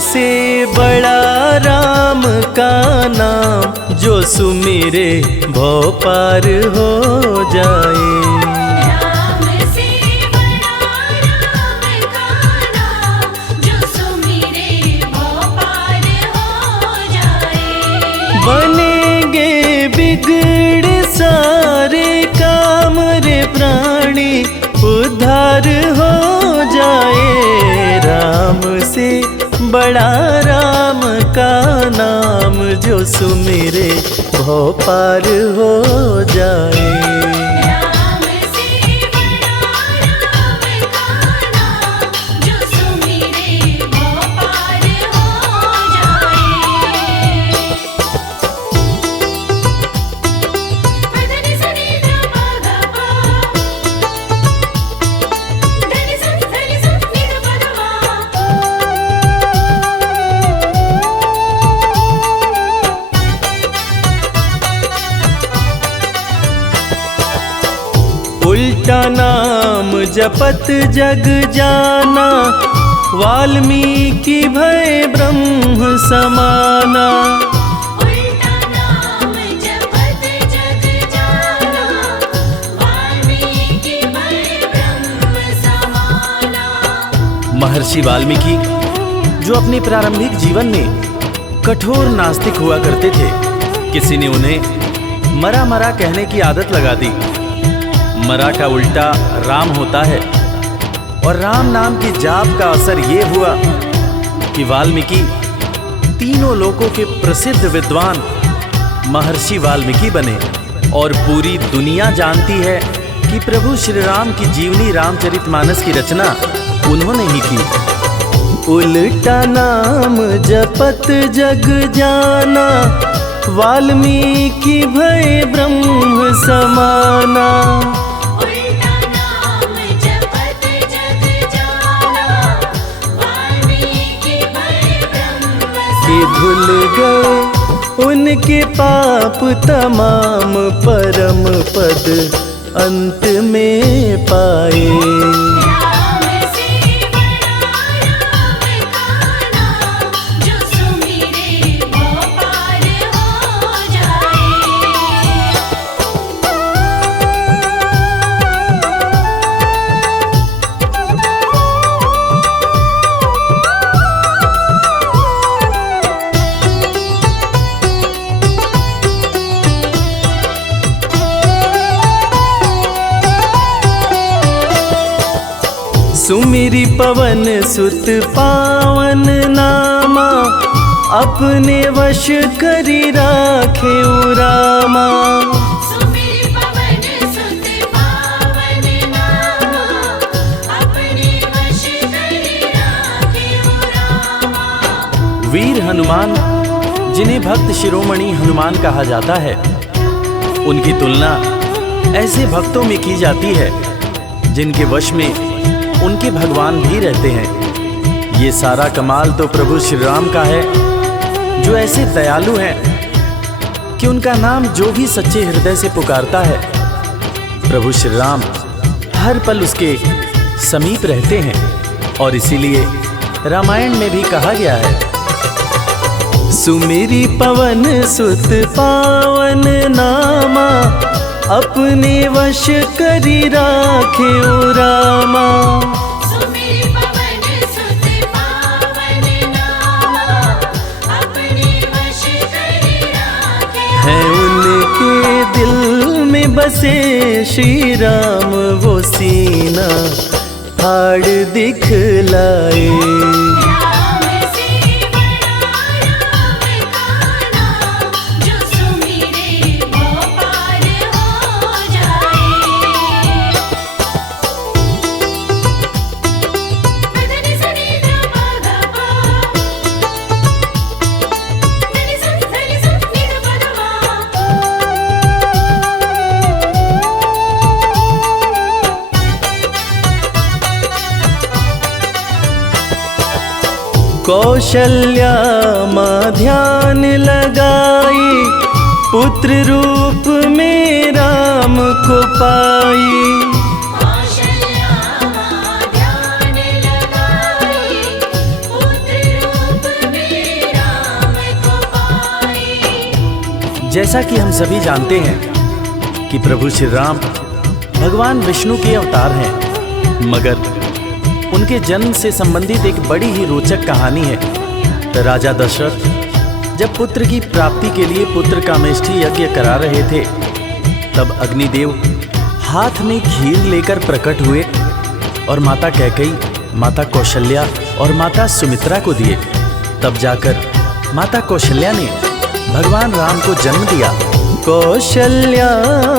से बड़ा राम का नाम, जो सुमिरे भव पार हो जाए। राम से बड़ा राम का नाम, जो सुमिरे भव पार हो जाए। बनेंगे बिगड़ सारे काम रे प्राणी, उद्धार हो जाए। राम से बड़ा राम का नाम, जो सुमिरे भव पार हो जाए। राम से बड़ा राम का नाम, जो सुमिरे भव पार हो जाए। धनि सनि ध प ग प, धनि सनि नि ध प ध मा। उल्टा नाम जपत जग जाना, वाल्मीकि भय ब्रह्म समाना। उल्टा नाम जपत जग जाना, वाल्मीकि भय ब्रह्म समाना। महर्षि वाल्मीकि जो अपने प्रारंभिक जीवन में कठोर नास्तिक हुआ करते थे, किसी ने उन्हें मरा मरा कहने की आदत लगा दी। मरा का उल्टा राम होता है, और राम नाम के जाप का असर ये हुआ कि वाल्मीकि तीनों लोकों के प्रसिद्ध विद्वान महर्षि वाल्मीकि बने। और पूरी दुनिया जानती है कि प्रभु श्री राम की जीवनी रामचरितमानस की रचना उन्होंने ही की। उल्टा नाम जपत जग जाना, वाल्मीकि भय ब्रह्म समाना। उल्टा नाम जपत जग जाना, वाल्मीकि भय ब्रह्म कि भूल गए उनके पाप तमाम, परम पद अंत में पाए। राम से बड़ा राम का नाम, जो सुमिरे भव पार हो जाए। सुमिरि पवन सुत पावन नामा, अपने वश करी राखे रामा। सुमिर पवन सुत पावन नामा, अपने वश करि राखेउ रामा। वीर हनुमान, जिन्हें भक्त शिरोमणि हनुमान कहा जाता है, उनकी तुलना ऐसे भक्तों में की जाती है जिनके वश में उनके भगवान भी रहते हैं। ये सारा कमाल तो प्रभु श्री राम का है, जो ऐसे दयालु हैं कि उनका नाम जो भी सच्चे हृदय से पुकारता है, प्रभु श्री राम हर पल उसके समीप रहते हैं। और इसीलिए रामायण में भी कहा गया है, सुमिरि पवन सुत पावन नामा, अपने वश करी राखे रामा। सुमिर पवन सुत पावन नामा, अपने वश करि राखेउ। है उनके दिल में बसे श्री राम, वो सीना फाड़ दिखलाए। राम से बड़ा राम का नाम, जो सुमिरे भव पार हो जाए। धनि सनि ध प ग प, धनि सनि नि ध प ध मा। कौशल्या माँ ध्यान लगाई, पुत्र रूप में राम को पाई। कौशल्या माँ ध्यान लगाई, पुत्र रूप जैसा कि हम सभी जानते हैं कि प्रभु श्री राम भगवान विष्णु के अवतार हैं, मगर उनके जन्म से संबंधित एक बड़ी ही रोचक कहानी है। राजा दशरथ जब पुत्र की प्राप्ति के लिए पुत्र कामेष्ठी यज्ञ करा रहे थे, तब अग्निदेव हाथ में खीर लेकर प्रकट हुए और माता कैकेयी, माता कौशल्या और माता सुमित्रा को दिए। तब जाकर माता कौशल्या ने भगवान राम को जन्म दिया। कौशल्या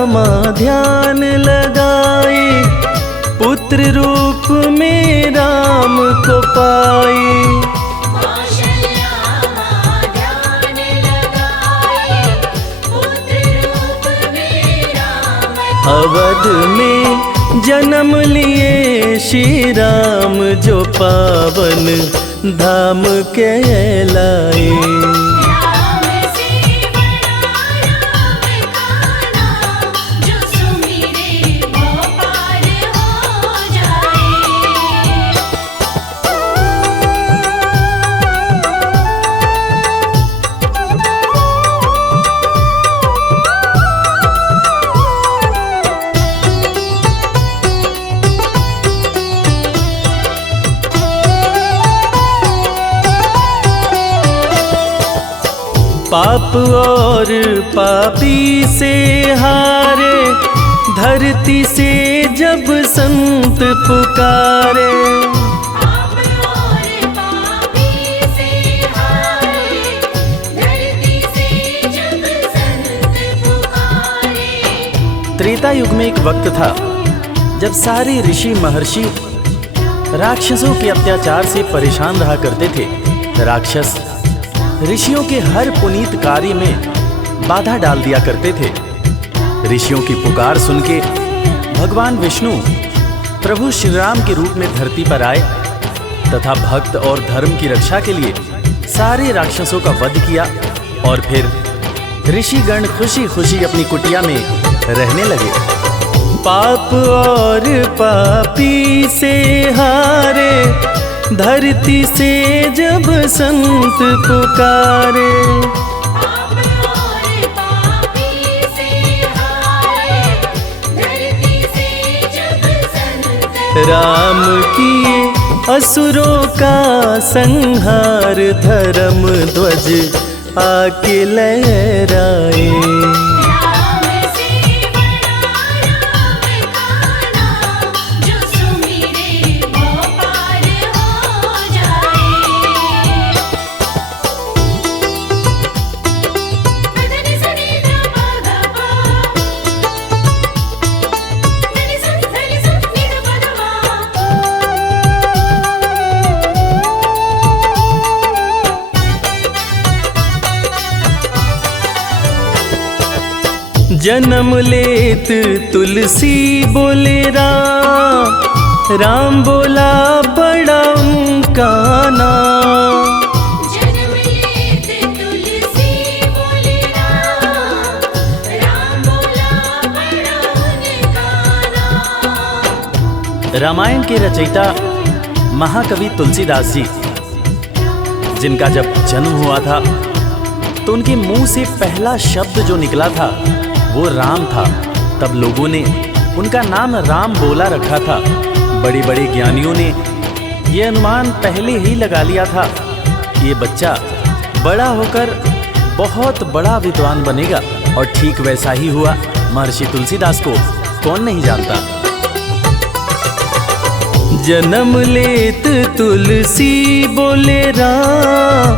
माँ ध्यान लगाई, पुत्र रूप में राम को पाई। कौशल्या माँ ध्यान लगाई, पुत्र रूप में राम अवध में जन्म लिए श्री राम, जो पावन धाम कहलाए। राम से बड़ा राम का नाम, जो सुमिरे वो पार हो जाए। पाप और पापी से हारे, धरती से जब संत पुकारे। पाप और पापी से हारे, धरती से जब संत पुकारे। त्रेता युग में एक वक्त था जब सारे ऋषि महर्षि राक्षसों के अत्याचार से परेशान रहा करते थे। राक्षस ऋषियों के हर पुनीत कार्य में बाधा डाल दिया करते थे। ऋषियों की पुकार सुन के भगवान विष्णु प्रभु श्री राम के रूप में धरती पर आए तथा भक्त और धर्म की रक्षा के लिए सारे राक्षसों का वध किया और फिर ऋषिगण खुशी खुशी अपनी कुटिया में रहने लगे। पाप और पापी से हारे, धरती से जब संत पुकारे। पाप और पापी से हारे, धरती से जब संत राम किए असुरों का संहार, धर्म ध्वज आके लहराए। राम से बड़ा राम का नाम, जो सुमिरे वो पार हो जाए। धनि सनि ध प ध प, धनि सनि नि ध प ध जन्म लेत तुलसी बोले राम, राम बोला बड़ा उनका नाम। जन्म लेत तुलसी बोले राम, राम बोला बड़ा उनका नाम। रामायण के रचयिता महाकवि तुलसीदास जी, जिनका जब जन्म हुआ था तो उनके मुंह से पहला शब्द जो निकला था वो राम था। तब लोगों ने उनका नाम राम बोला रखा था। बड़े बड़े ज्ञानियों ने ये अनुमान पहले ही लगा लिया था कि ये बच्चा बड़ा होकर बहुत बड़ा विद्वान बनेगा, और ठीक वैसा ही हुआ। महर्षि तुलसीदास को कौन नहीं जानता। जन्म लेत तुलसी बोले राम,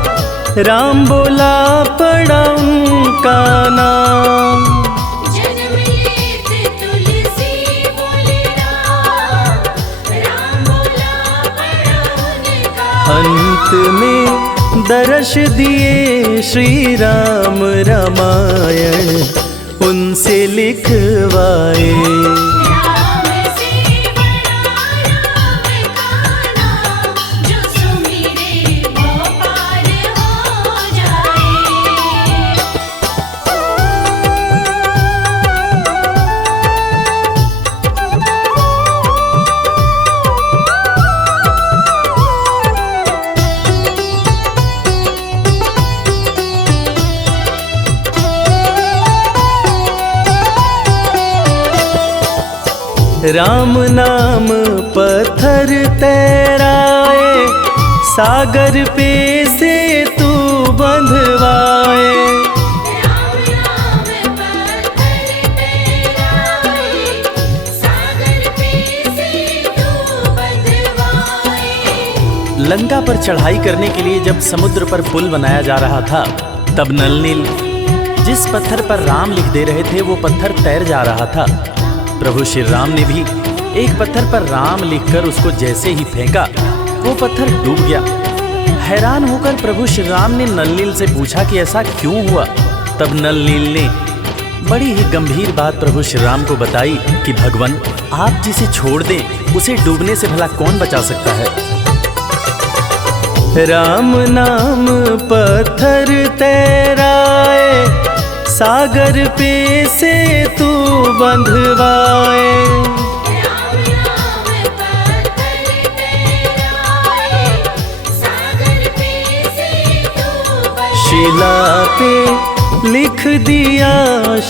राम बोला पड़ा उनका नाम। जन्म लेत तुलसी बोले राम, राम बोला बड़ा उनका। अंत में दर्श दिए श्री राम, रामायण उनसे लिखवाए। राम से बड़ा राम का नाम, जो सुमिरे वो पार हो जाए। राम नाम पत्थर तैराए, सागर पे से तू बंधवाए। राम नाम पत्थर तैराए, सागर पे से तू बंधवाए। लंका पर चढ़ाई करने के लिए जब समुद्र पर पुल बनाया जा रहा था, तब नल नील जिस पत्थर पर राम लिख दे रहे थे वो पत्थर तैर जा रहा था। प्रभु श्री राम ने भी एक पत्थर पर राम लिखकर उसको जैसे ही फेंका, वो पत्थर डूब गया। हैरान होकर प्रभु श्री राम ने नल नील से पूछा कि ऐसा क्यों हुआ। तब नल नील ने बड़ी ही गंभीर बात प्रभु श्री राम को बताई कि भगवान, आप जिसे छोड़ दें उसे डूबने से भला कौन बचा सकता है। राम नाम पत्थर तैराए, सागर पे से तू बंधवाए। राम नाम पत्थर तैराए, सागर पे से तू बंधवाए। शिला पे लिख दिया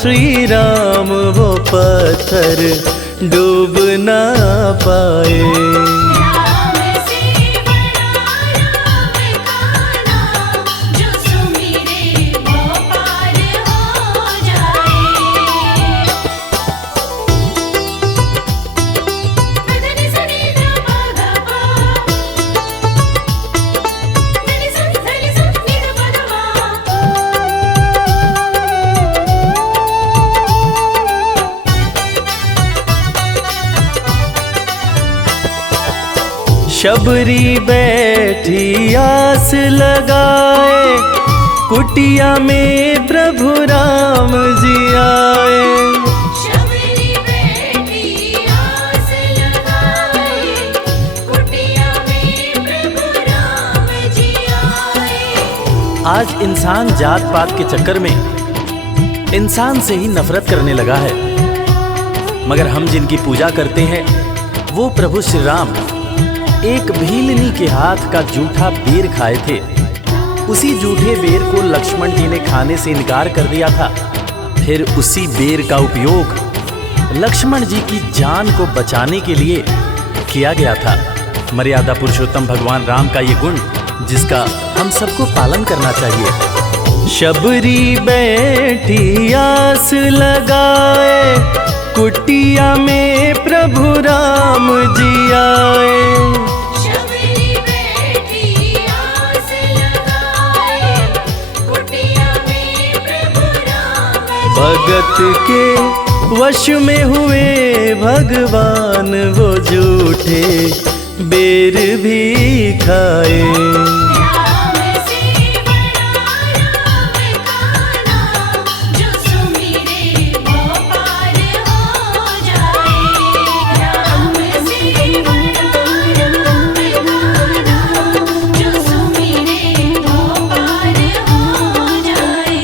श्री राम, वो पत्थर डूब ना पाए। राम से बड़ा राम का नाम, जो सुमिरे वो पार हो जाए। मदनि सनि ध प ग प, मदनि सनि धनि स नि ध प ध शबरी बैठी आस लगाए, कुटिया में प्रभु राम जी आए। शबरी बैठी आस लगाए, कुटिया में प्रभु राम जी आए। आज इंसान जात पात के चक्कर में इंसान से ही नफरत करने लगा है, मगर हम जिनकी पूजा करते हैं वो प्रभु श्री राम एक भीलनी के हाथ का जूठा बेर खाए थे। उसी जूठे बेर को लक्ष्मण जी ने खाने से इनकार कर दिया था। फिर उसी बेर का उपयोग लक्ष्मण जी की जान को बचाने के लिए किया गया था। मर्यादा पुरुषोत्तम भगवान राम का ये गुण जिसका हम सबको पालन करना चाहिए। शबरी बैठी आस लगाए, कुटिया में प्रभु राम जी आए। शबरी बैठी आस लगाए, कुटिया में प्रभु राम जी भगत के वश में हुए भगवान, वो जूठे बेर भी खाए। राम से बड़ा राम का नाम, जो सुमिरे वो पार हो जाए। राम से बड़ा राम का नाम, जो सुमिरे वो पार हो जाए।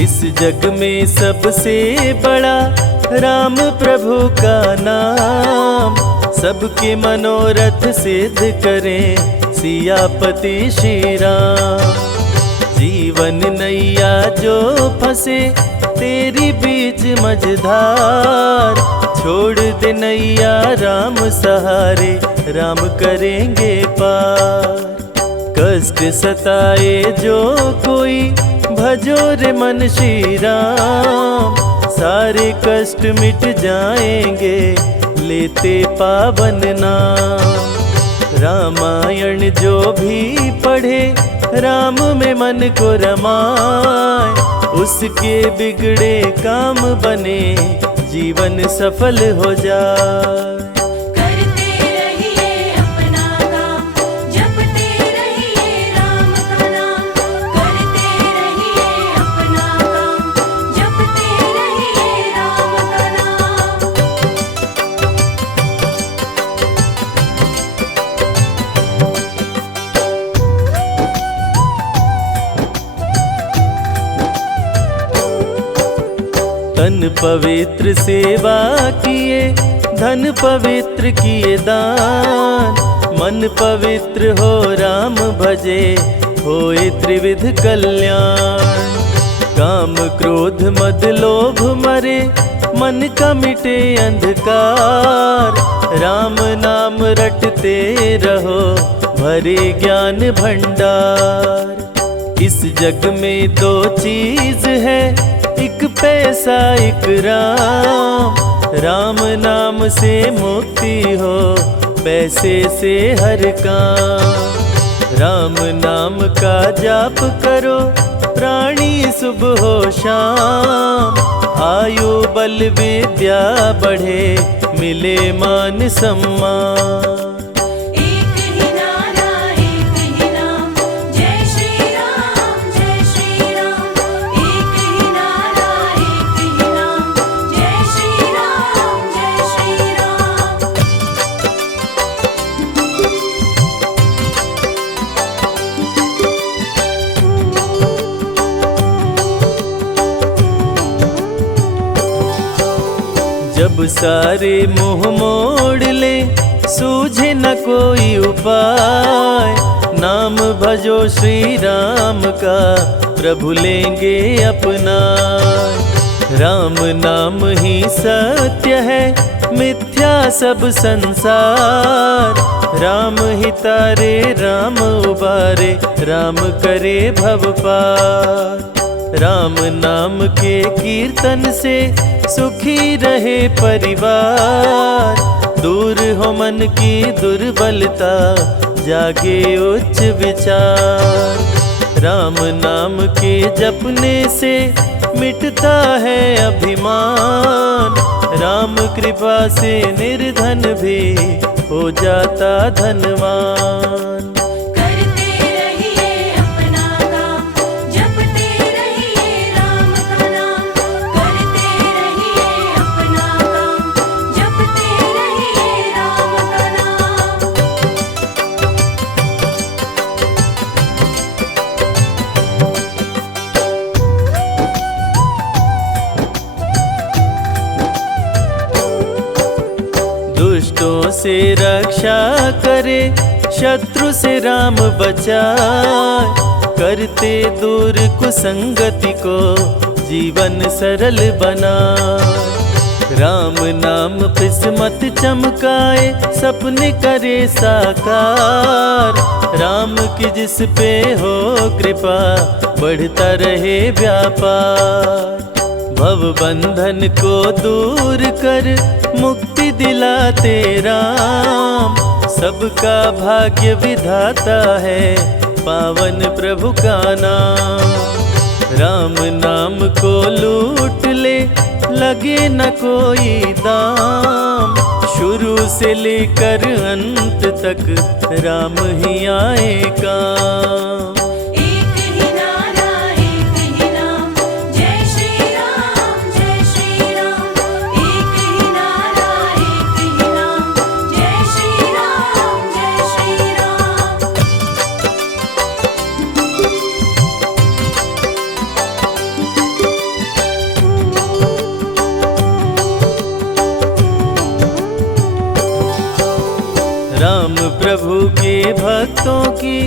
इस जग में सबसे बड़ा राम प्रभु का नाम, सबके मनोरथ सिद्ध करें सियापति श्री राम। जीवन नैया जो फंसे तेरी बीच मझधार, छोड़ दे नैया राम सहारे, राम करेंगे पार। कष्ट सताए जो कोई भजो रे मन श्री राम, सारे कष्ट मिट जाएंगे लेते पावन नाम। रामायण जो भी पढ़े राम में मन को रमाए, उसके बिगड़े काम बने जीवन सफल हो जाए। करते रहिए अपना काम, जपते रहिए राम का नाम। करते रहिए अपना काम, जपते रहिए राम का नाम। तन पवित्र सेवा किए, धन पवित्र किए दान। मन पवित्र हो राम भजे, होए त्रिविध कल्याण। काम क्रोध मद लोभ मरे, मन का मिटे अंधकार। राम नाम रटते रहो, भरे ज्ञान भंडार। इस जग में दो चीज है, एक पैसा एक राम। राम नाम से मुक्ति हो, पैसे से हर काम। राम नाम का जाप करो, प्राणी सुबह हो शाम। आयु बल विद्या बढ़े, मिले मान सम्मान। एक ही नारा एक ही नाम, जय श्री राम जय श्री राम। एक ही नारा एक ही नाम, जय श्री राम जय श्री राम। जब सारे मोह मोड़ ले, सूझे न कोई उपाय। नाम भजो श्री राम का, प्रभु लेंगे अपना। राम नाम ही सत्य है, मिथ्या सब संसार। राम ही तारे राम उबारे, राम करे भव पार। राम नाम के कीर्तन से सुखी रहे परिवार। दूर हो मन की दुर्बलता, जागे उच्च विचार। राम नाम के जपने से मिटता है अभिमान। राम कृपा से निर्धन भी हो जाता धनवान। करते रहिए अपना काम, जपते रहिए राम का नाम। करते रहिए अपना काम, जपते रहिए राम का नाम। दुष्टों से रक्षा करे, शत्रु से राम बचाए। करते दूर कुसंगति को, जीवन सरल बनाए। राम नाम किस्मत चमकाए, सपने करे साकार। राम की जिस पे हो कृपा, बढ़ता रहे व्यापार। भव बंधन को दूर कर, मुक्ति दिलाते राम। सबका भाग्य विधाता है, पावन प्रभु का नाम। राम नाम को लूट ले, लगे न कोई दाम। शुरू से लेकर अंत तक, राम ही आए काम। एक ही नारा एक ही नाम, जय श्री राम जय श्री राम। एक ही नारा एक ही नाम, जय श्री राम जय श्री राम। राम प्रभु के भक्तों की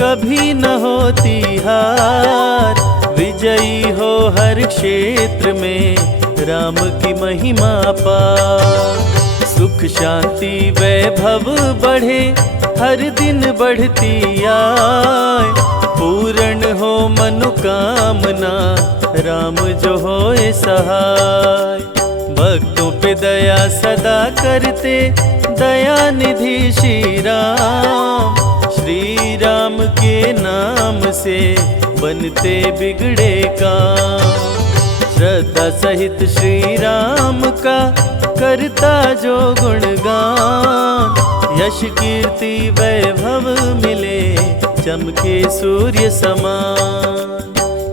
कभी न होती हार। विजयी हो हर क्षेत्र में, राम की महिमा पार। सुख शांति वैभव बढ़े, हर दिन बढ़ती आए। पूर्ण हो मनोकामना, राम जो होए सहाय। भक्तों पे दया सदा करते, दया निधि श्री राम। श्री राम के नाम से बनते बिगड़े काम। श्रद्धा सहित श्री राम का करता जो गुणगान। यश कीर्ति वैभव मिले, चमके सूर्य समान।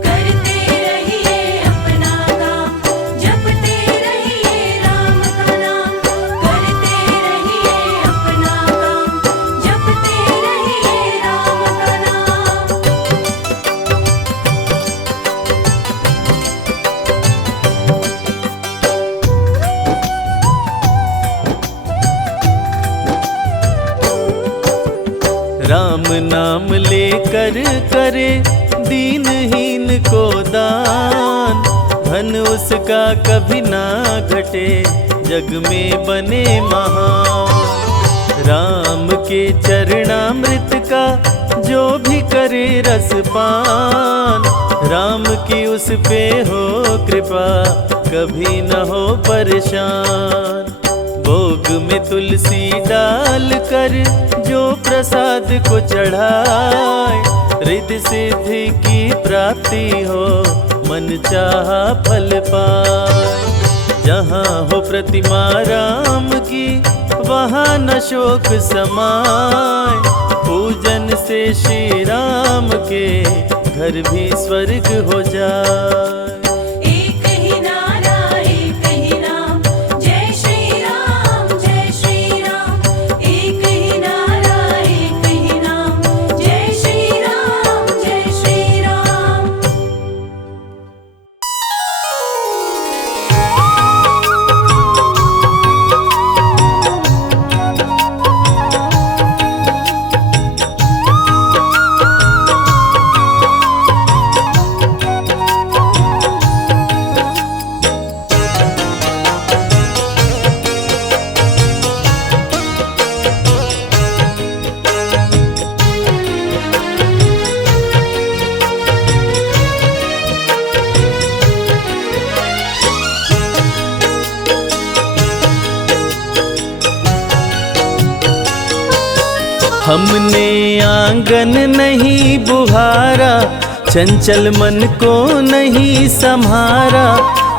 करते रहिए अपना काम, जपते रहिए राम का नाम। करते रहिए अपना काम, जपते रहिए राम का नाम। करे दीनहीन को दान, धन उसका कभी ना घटे, जग में बने महान। राम के चरणामृत का जो भी करे रसपान, राम की उस पे हो कृपा, कभी न हो परेशान। भोग में तुलसी डाल कर जो प्रसाद को चढ़ाए, रिद्धि सिद्धि की प्राप्ति हो, मन चाहा फल पाए। जहाँ हो प्रतिमा राम की, वहाँ न शोक समाए, पूजन से श्री राम के घर भी स्वर्ग हो जाए। एक ही नारा एक ही नाम, जय श्री राम जय श्री राम। एक ही नारा एक ही नाम, जय श्री राम जय श्री राम। हमने आंगन नहीं बुहारा, चंचल मन को नहीं संहारा,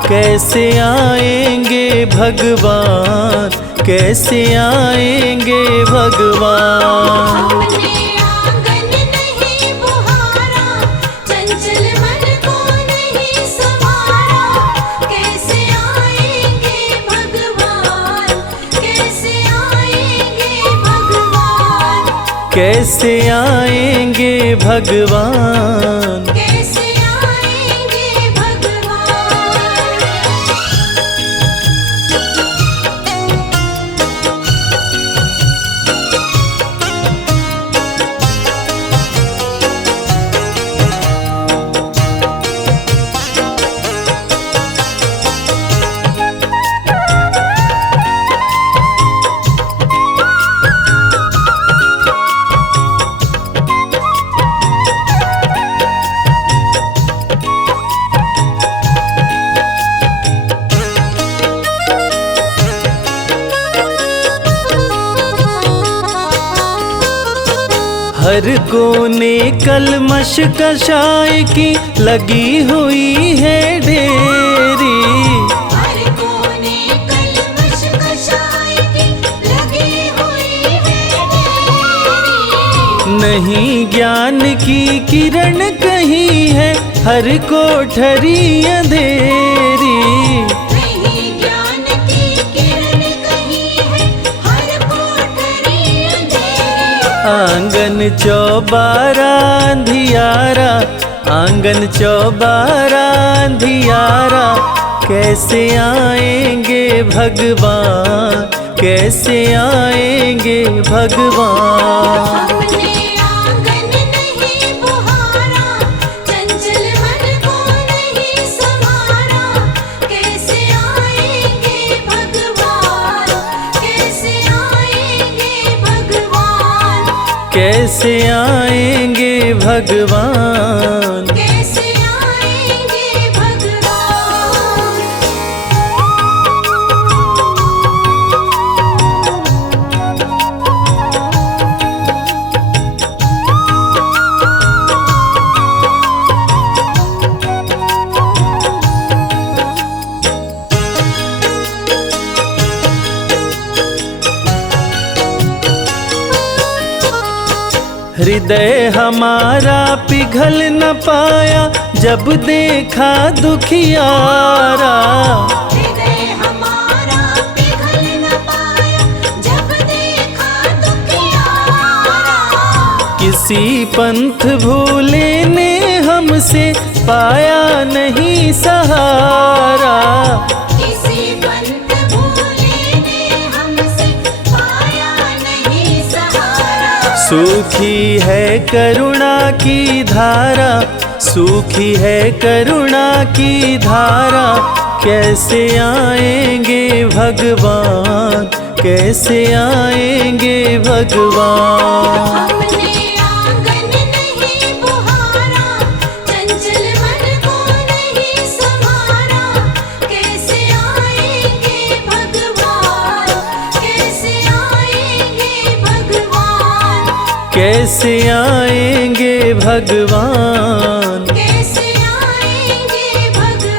कैसे आएंगे भगवान, कैसे आएंगे भगवान। हमने आंगन नहीं बुहारा, चंचल मन को नहीं संवारा, कैसे आएंगे भगवान, कैसे आएंगे भगवान। कैसे आएंगे भगवान। कैसे आएंगे भगवान। हर कोने कलमश कषाय की लगी हुई है ढेरी, हर कोने कलमश कषाय की लगी हुई है ढेरी। नहीं ज्ञान की किरण कहीं है, हर कोठरी अंधेरी। नहीं ज्ञान की किरण कहीं है, हर कोठरी अंधेरी। आंगन चौबारा अंधियारा, आंगन चौबारा अंधियारा, कैसे आएंगे भगवान, कैसे आएंगे भगवान। हमने आंगन नहीं बुहारा, चंचल मन को नहीं संवारा, कैसे आएंगे भगवान, कैसे आएंगे भगवान। कैसे आएंगे भगवान। कैसे आएंगे भगवान। हृदय हमारा पिघल न पाया, जब देखा दुखियारा। हृदय हमारा पिघल न पाया, जब देखा दुखियारा। किसी पंथ भूले ने हमसे पाया नहीं सहारा। किसी पंथ भूले ने हमसे पाया नहीं सहारा। सूखी है करुणा की धारा, सूखी है करुणा की धारा, कैसे आएंगे भगवान, कैसे आएंगे भगवान। हमने आंगन नहीं बुहारा, चंचल मन को नहीं संवारा, कैसे आएंगे भगवान, कैसे आएंगे भगवान, कैसे आएंगे भगवान। कैसे आएंगे भगवान।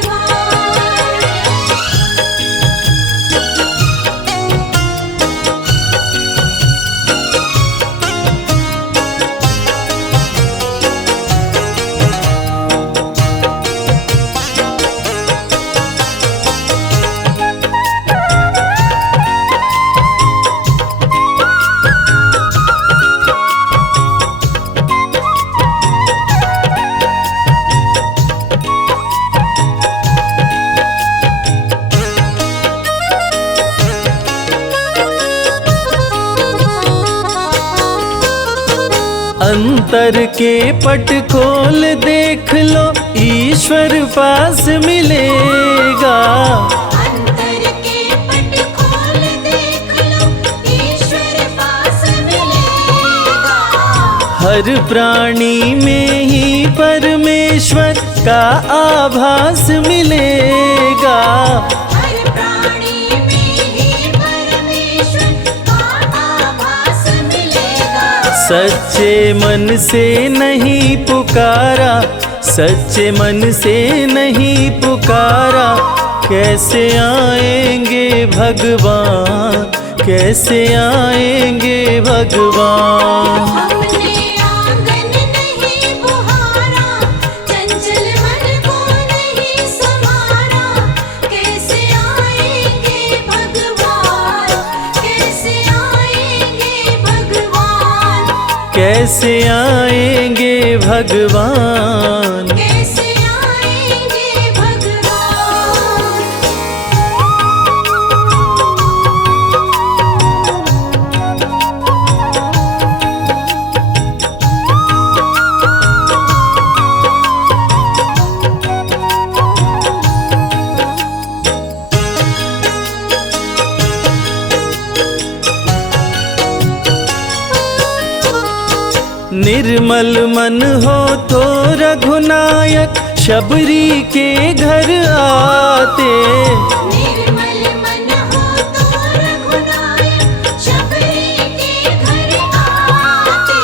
अंतर के पट खोल देख लो, ईश्वर पास मिलेगा। अंतर के पट खोल देख लो, ईश्वर पास मिलेगा। हर प्राणी में ही परमेश्वर का आभास मिलेगा। हर प्राणी में ही परमेश्वर का आभास मिलेगा। सच्चे मन से नहीं पुकारा, सच्चे मन से नहीं पुकारा, कैसे आएंगे भगवान, कैसे आएंगे भगवान। हमने आंगन नहीं बुहारा, चंचल मन को नहीं संवारा, कैसे आएंगे भगवान, कैसे आएंगे भगवान, कैसे आएंगे भगवान। कैसे आएंगे भगवान। निर्मल मन हो तो रघुनायक शबरी के घर आते। निर्मल मन हो तो रघुनायक शबरी के घर आते।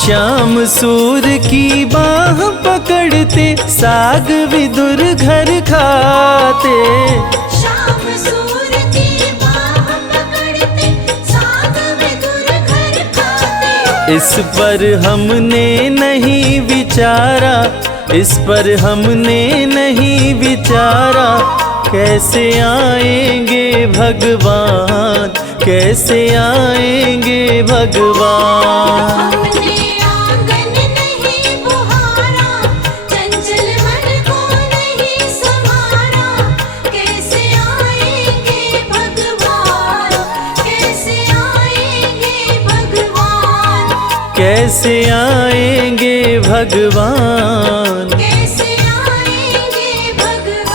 श्याम सूर की बाह पकड़ते, साग विदुर घर खाते। श्याम सूर की बाह पकड़ते, साग विदुर घर खाते। इस पर हमने नहीं विचारा, इस पर हमने नहीं विचारा, कैसे आएंगे भगवान, कैसे आएंगे भगवान। हमने आंगन नहीं बुहारा, चंचल मन को नहीं संवारा, कैसे आएंगे भगवान, कैसे आएंगे भगवान, कैसे आएंगे भगवान। कैसे आएंगे भगवान।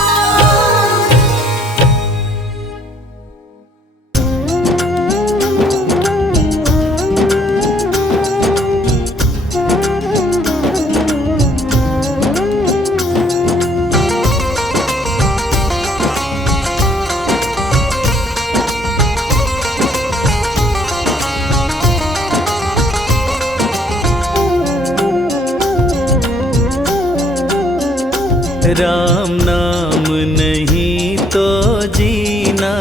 राम नाम नहीं तो जीना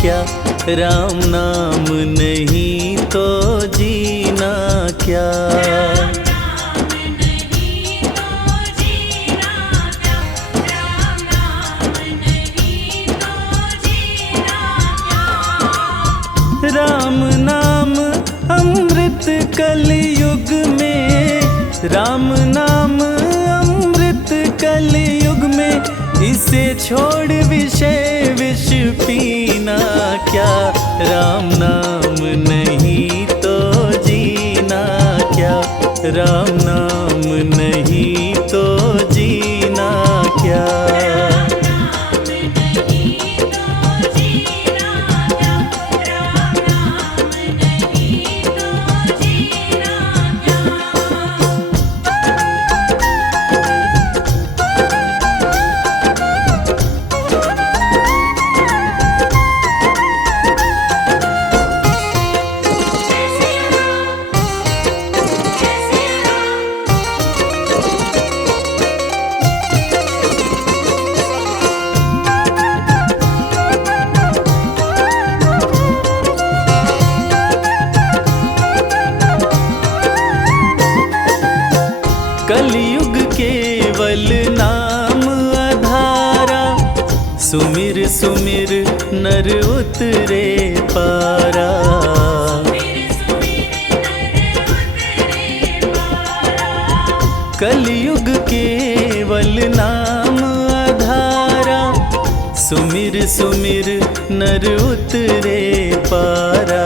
क्या, राम नाम नहीं तो जीना क्या। राम नाम अमृत कलयुग में, राम नाम अमृत कलयुग में, इसे छोड़ विषय विष पीना क्या। राम नाम नहीं तो जीना राम नाम नहीं तो जीना क्या। राम नहीं तो जीना क्या, राम नाम नहीं तो जीना क्या। जय सिया राम, जय सिया राम। कलयुग केवल नाम आधारा, सुमिर सुमिर नर उतरे पारा। कलयुग केवल नाम आधारा, सुमिर सुमिर नर उतरे पारा।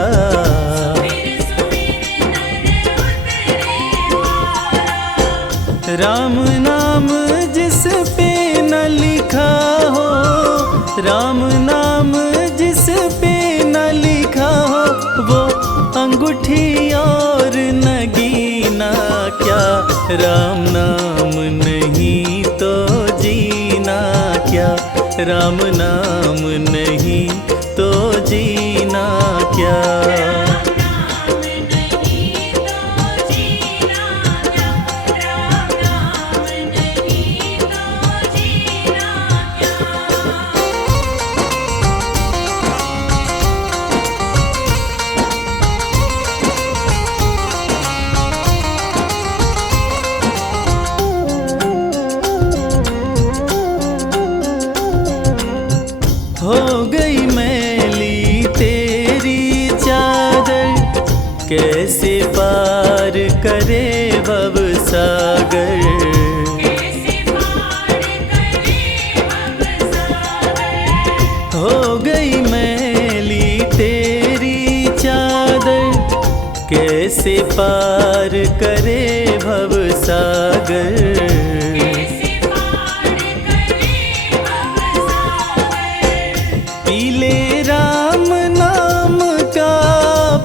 राम नाम जिस पे न लिखा हो, राम नाम जिस पे न लिखा हो, वो अंगूठी और नगीना क्या। राम नाम नहीं तो जीना क्या, राम नाम नहीं तो जीना क्या। हो गई मैली तेरी चादर, कैसे पार करे भव सागर। हो गई मैली तेरी चादर, कैसे पार करे भव सागर। पीले राम नाम का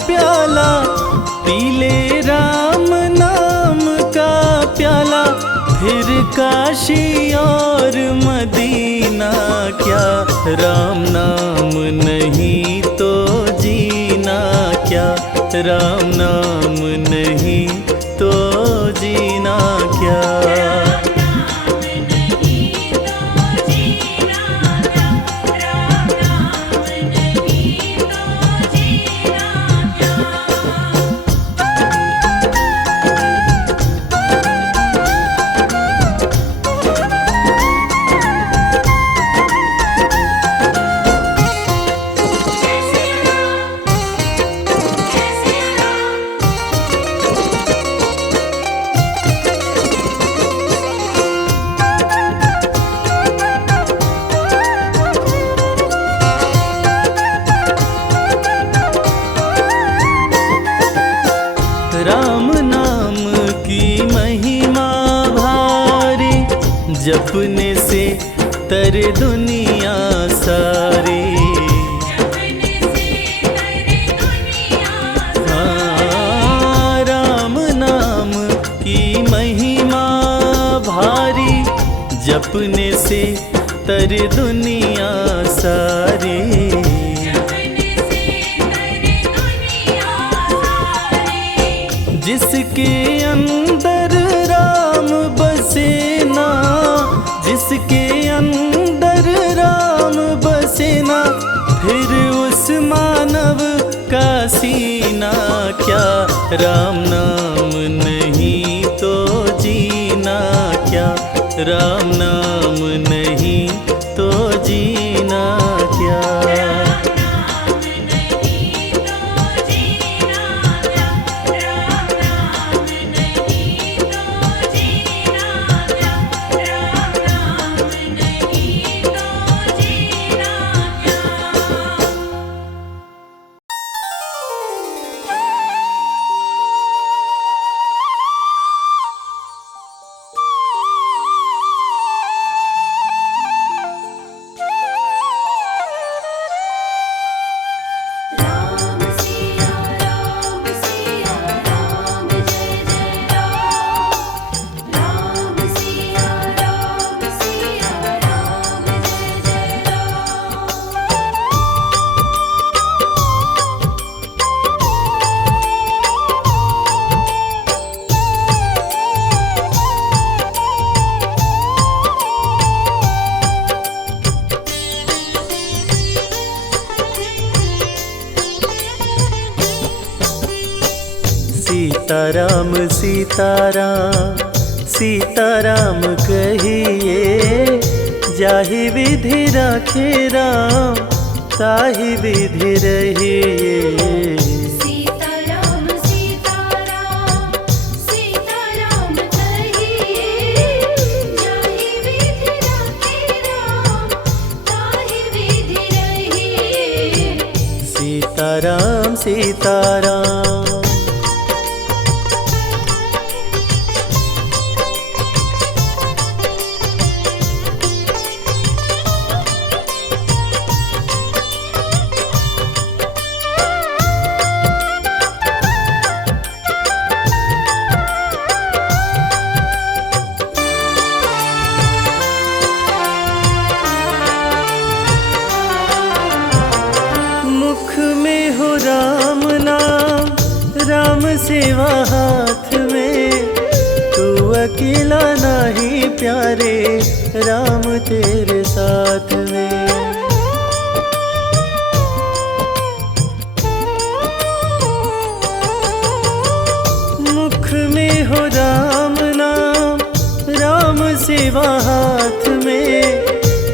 प्याला, पीले राम नाम का प्याला, फिर काशी और मदीना क्या। राम नाम नहीं तो जीना क्या, राम नाम नहीं तो जीना क्या। राम नाम की महिमा भारी, जपने से तर दुनिया सारी। हाँ, राम नाम की महिमा भारी, जपने से तर दुनिया सारी। जिसके अंदर राम बसे ना, जिसके अंदर राम बसे ना, फिर उस मानव का सीना क्या। राम नाम नहीं तो जीना क्या, राम नाम नहीं तो जीना क्या। सीताराम सीताराम सीताराम कहिए, जाहि विधि राखे राम ताहि विधि रहिए। सीताराम सीताराम सीताराम कहिए, जाहि विधि राखे राम ताहि विधि रहिए। सीताराम सीताराम। राम नाम राम सेवा हाथ में, तू अकेला नहीं प्यारे राम तेरे साथ में। मुख में हो राम नाम राम सेवा हाथ में,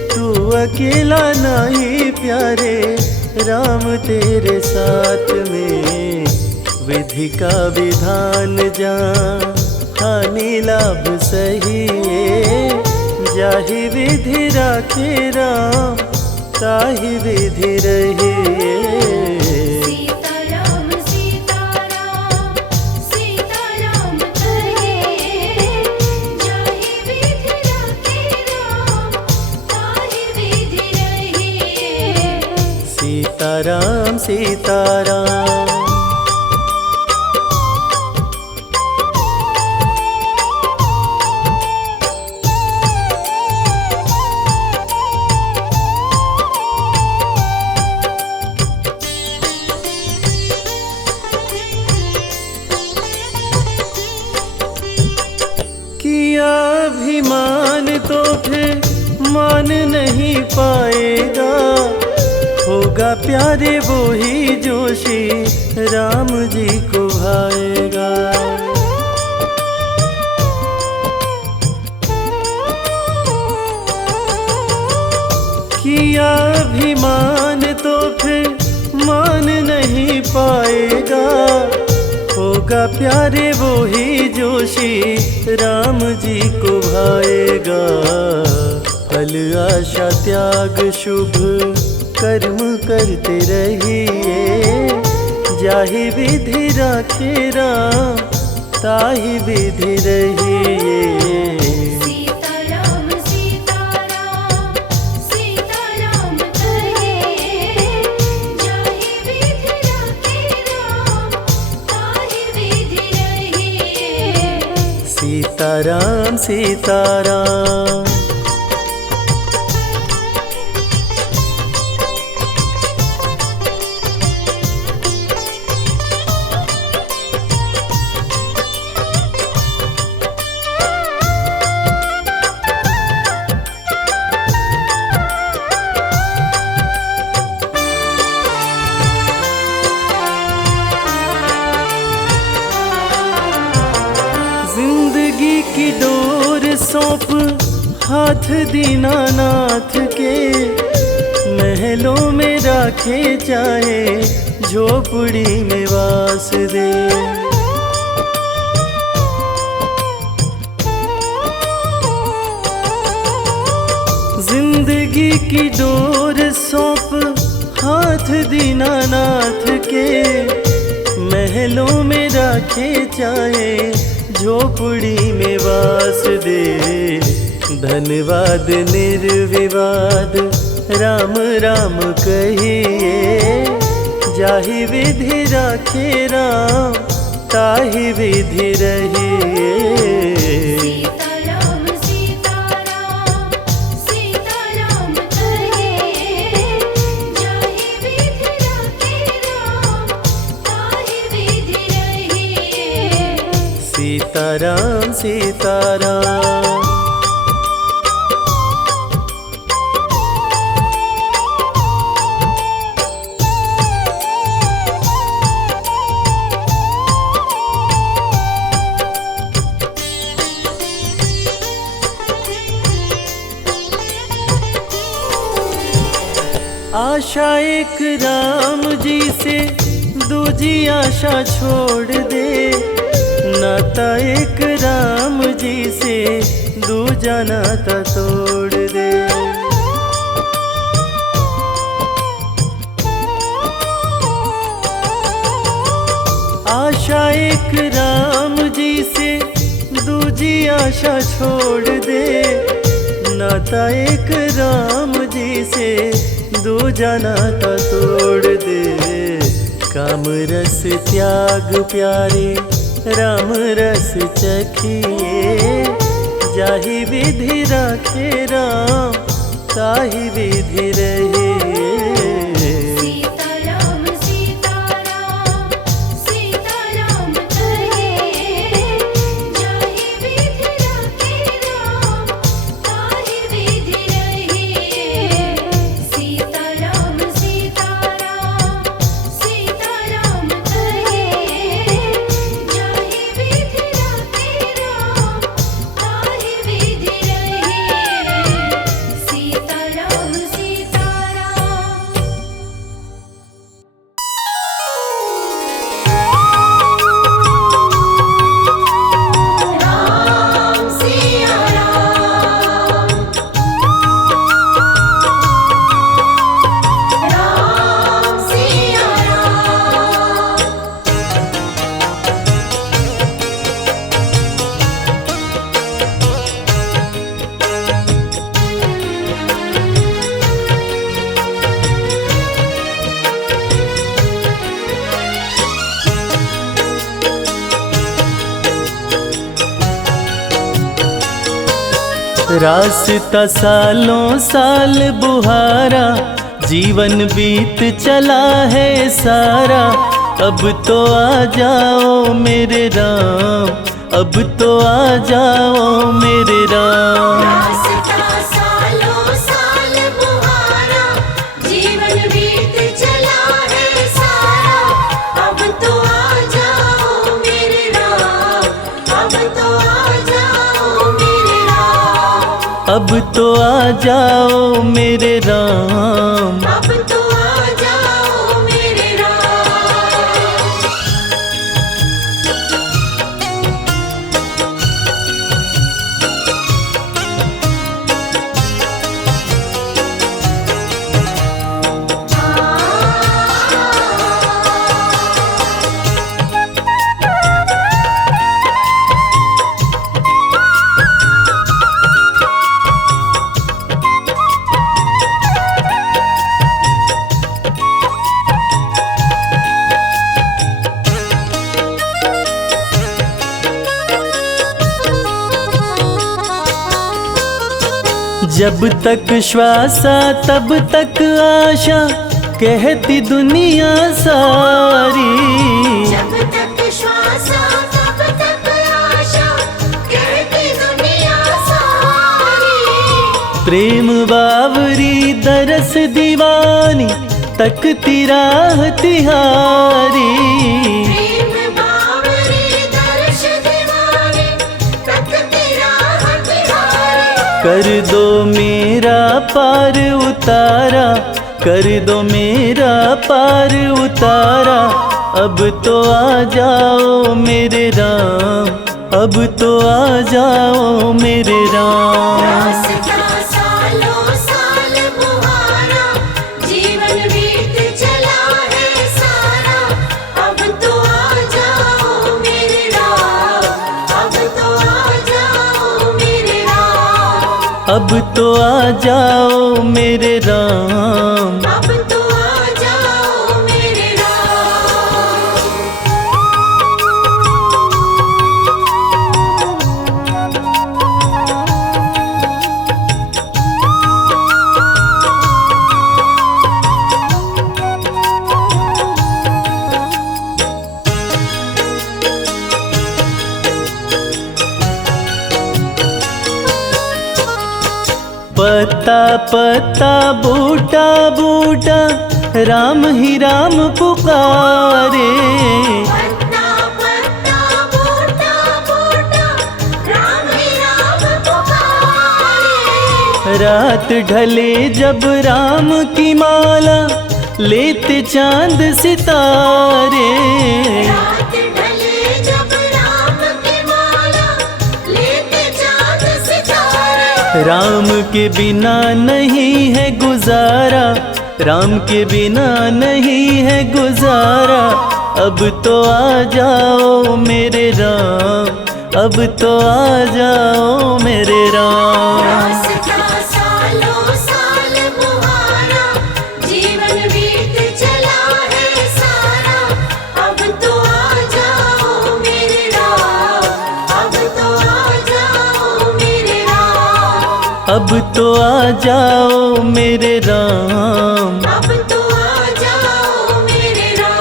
तू अकेला नहीं प्यारे राम तेरे साथ में। विधि का विधान जान हानि लाभ सही है, जाहि विधि राखे राम ताहि विधि रहिए। सीताराम सीताराम सीताराम कहिए, जाहि विधि राखे राम ताहि विधि रहिए। सीताराम सीताराम। किया अभिमान तो फिर मान नहीं पाएगा, होगा प्यारे वो ही जो श्री राम जी को भाएगा। किया अभिमान तो फिर मान नहीं पाएगा, होगा प्यारे वो ही जो श्री राम जी को भाएगा। फल आशा त्याग शुभ कर्म करते रहिए, जाहि विधि राखे राम ताहि विधि रहिए। सीताराम सीताराम सीताराम कहिए, जाहि विधि राखे राम ताहि विधि रहिए। सीताराम सीताराम। जिंदगी की डोर सौंप हाथ दीनानाथ के, महलों में राखे चाहे झोपड़ी में वास दे। जिंदगी की डोर सौंप हाथ दीनानाथ के, महलों में राखे चाहे झोपड़ी में वास दे। धन्यवाद निर्विवाद राम राम कहिए, जाहि विधि राखे राम ताहि विधि रहिए। सीताराम सीताराम सीताराम कहिए, जाहि विधि राखे राम ताहि विधि रहिए। सीताराम सीताराम। आशा एक राम जी से दूजी आशा छोड़ दे, नाता एक राम जी से दूजा नाता तोड़ दे। आशा एक राम जी से दूजी आशा छोड़ दे, नाता एक राम जी से दूजा नाता तोड़ दे। काम रस त्याग प्यारे राम रस चखिए, जाहि विधि राखे राम ताहि विधि रहे। सीताराम सीताराम सीताराम कहे, जाहि विधि राखे राम ताहि विधि रहे। सीताराम सीताराम सीताराम कहे, जाहि विधि राखे राम ताहि विधि रहे। सीताराम सीताराम। राम सिया राम, राम सिया राम। रास्ता सालों साल बुहारा, जीवन बीत चला है सारा। अब तो आ जाओ मेरे राम, अब तो आ जाओ मेरे राम। रास्ता सालों साल बुहारा, जीवन बीत चला है सारा। अब तो आ जाओ मेरे राम, अब तो आ जाओ मेरे राम। अब तो आ जाओ मेरे राम। अब तो आ जाओ मेरे राम। जब तक श्वासा तब तक आशा, कहती दुनिया सारी। जब तक श्वासा तब तक आशा, कहती दुनिया सारी। प्रेम बावरी दरस दीवानी, तकती राह तिहारी। प्रेम बावरी दर्श दीवानी, तकती राह तिहारी। कर दो मेरा पार उतारा, कर दो मेरा पार उतारा। अब तो आ जाओ मेरे राम, अब तो आ जाओ मेरे राम। रास्ता सालों साल बुहारा, जीवन बीत चला है सारा। अब तो आ जाओ मेरे राम, अब तो आ जाओ मेरे राम। अब तो आ जाओ मेरे राम। अब तो आ जाओ मेरे राम। पत्ता पत्ता बूटा बूटा, राम ही राम पुकारे। पत्ता पत्ता बूटा बूटा, राम ही राम पुकारे। रात ढले जब राम की माला लेते चांद सितारे, रात ढले जब राम की माला लेते चाँद सितारे। राम के बिना नहीं है गुजारा, राम के बिना नहीं है गुजारा। अब तो आ जाओ मेरे राम, अब तो आ जाओ मेरे राम। रास्ता सालों साल मुहारा, जीवन बीत चला है सारा। अब तो आ जाओ मेरे राम, अब तो आ जाओ मेरे राम। अब तो आ जाओ मेरे राम। अब तो आ जाओ मेरे राम।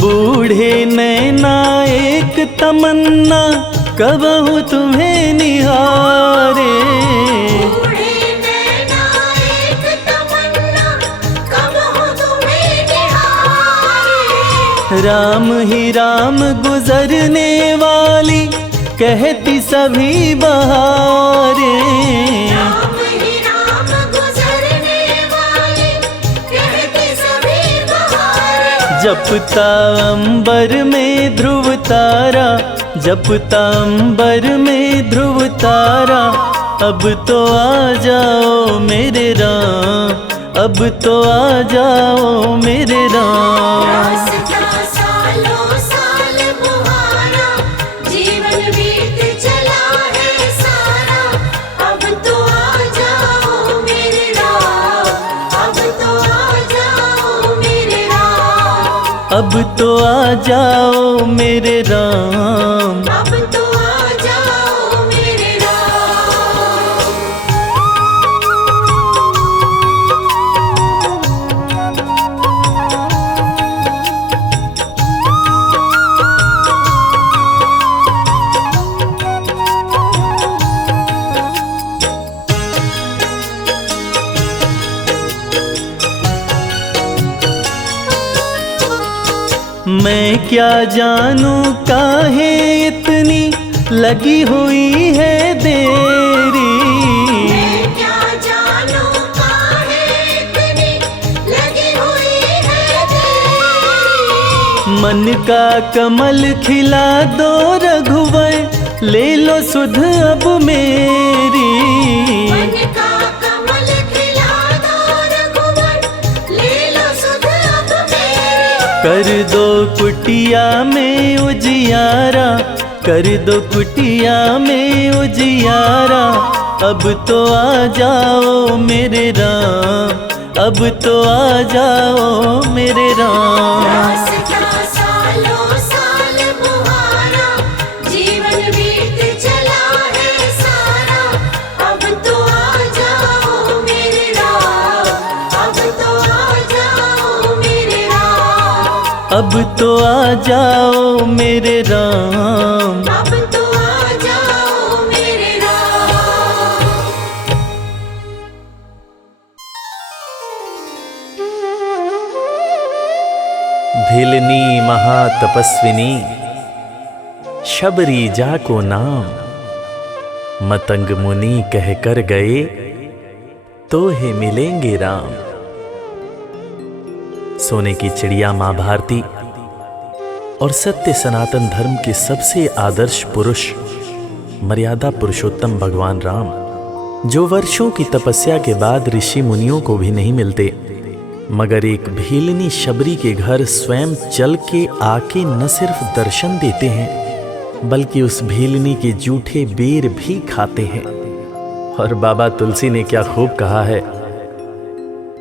बूढ़े नैना एक तमन्ना कबहू तुम्हें निहारे, बूढ़े नैना एक तमन्ना कब हो तुम्हें निहारे। राम ही राम गुजरने वाली कहती सभी बहारे। राम ही राम गुजरने वाली कहती सभी बहारें। जपता अंबर में ध्रुव तारा, जपता अंबर में ध्रुव तारा। अब तो आ जाओ मेरे राम, अब तो आ जाओ मेरे राम। रास्ता सालों साल मुहारा, जीवन बीत चला है सारा। अब तो आ जाओ मेरे राम, अब तो आ जाओ मेरे राम। अब तो आ जाओ मेरे राम। अब तो आ जाओ मेरे राम। मैं क्या जानूं काहे इतनी लगी हुई है देरी। मैं क्या जानूं काहे इतनी लगी हुई है तेरी। मन का कमल खिला दो रघुवर, ले लो सुध अब मेरी। मन का कमल खिला दो रघुवर, ले लो सुध अब मेरी। कर दो कुटिया में उजियारा, कर दो कुटिया में उजियारा। अब तो आ जाओ मेरे राम, अब तो आ जाओ मेरे राम। रास्ता सालों साल मुहारा, जीवन बीत चला है सारा। अब तो आ जाओ मेरे राम, अब तो आ जाओ मेरे राम। अब तो आ जाओ मेरे राम। अब तो आ जाओ मेरे राम। भिलनी महातपस्विनी शबरी जा को नाम, मतंग मुनि कह कर गए तो हे मिलेंगे राम। सोने की चिड़िया मां भारती और सत्य सनातन धर्म के सबसे आदर्श पुरुष मर्यादा पुरुषोत्तम भगवान राम, जो वर्षों की तपस्या के बाद ऋषि मुनियों को भी नहीं मिलते, मगर एक भीलनी शबरी के घर स्वयं चल के आके न सिर्फ दर्शन देते हैं बल्कि उस भीलनी के जूठे बेर भी खाते हैं। और बाबा तुलसी ने क्या खूब कहा है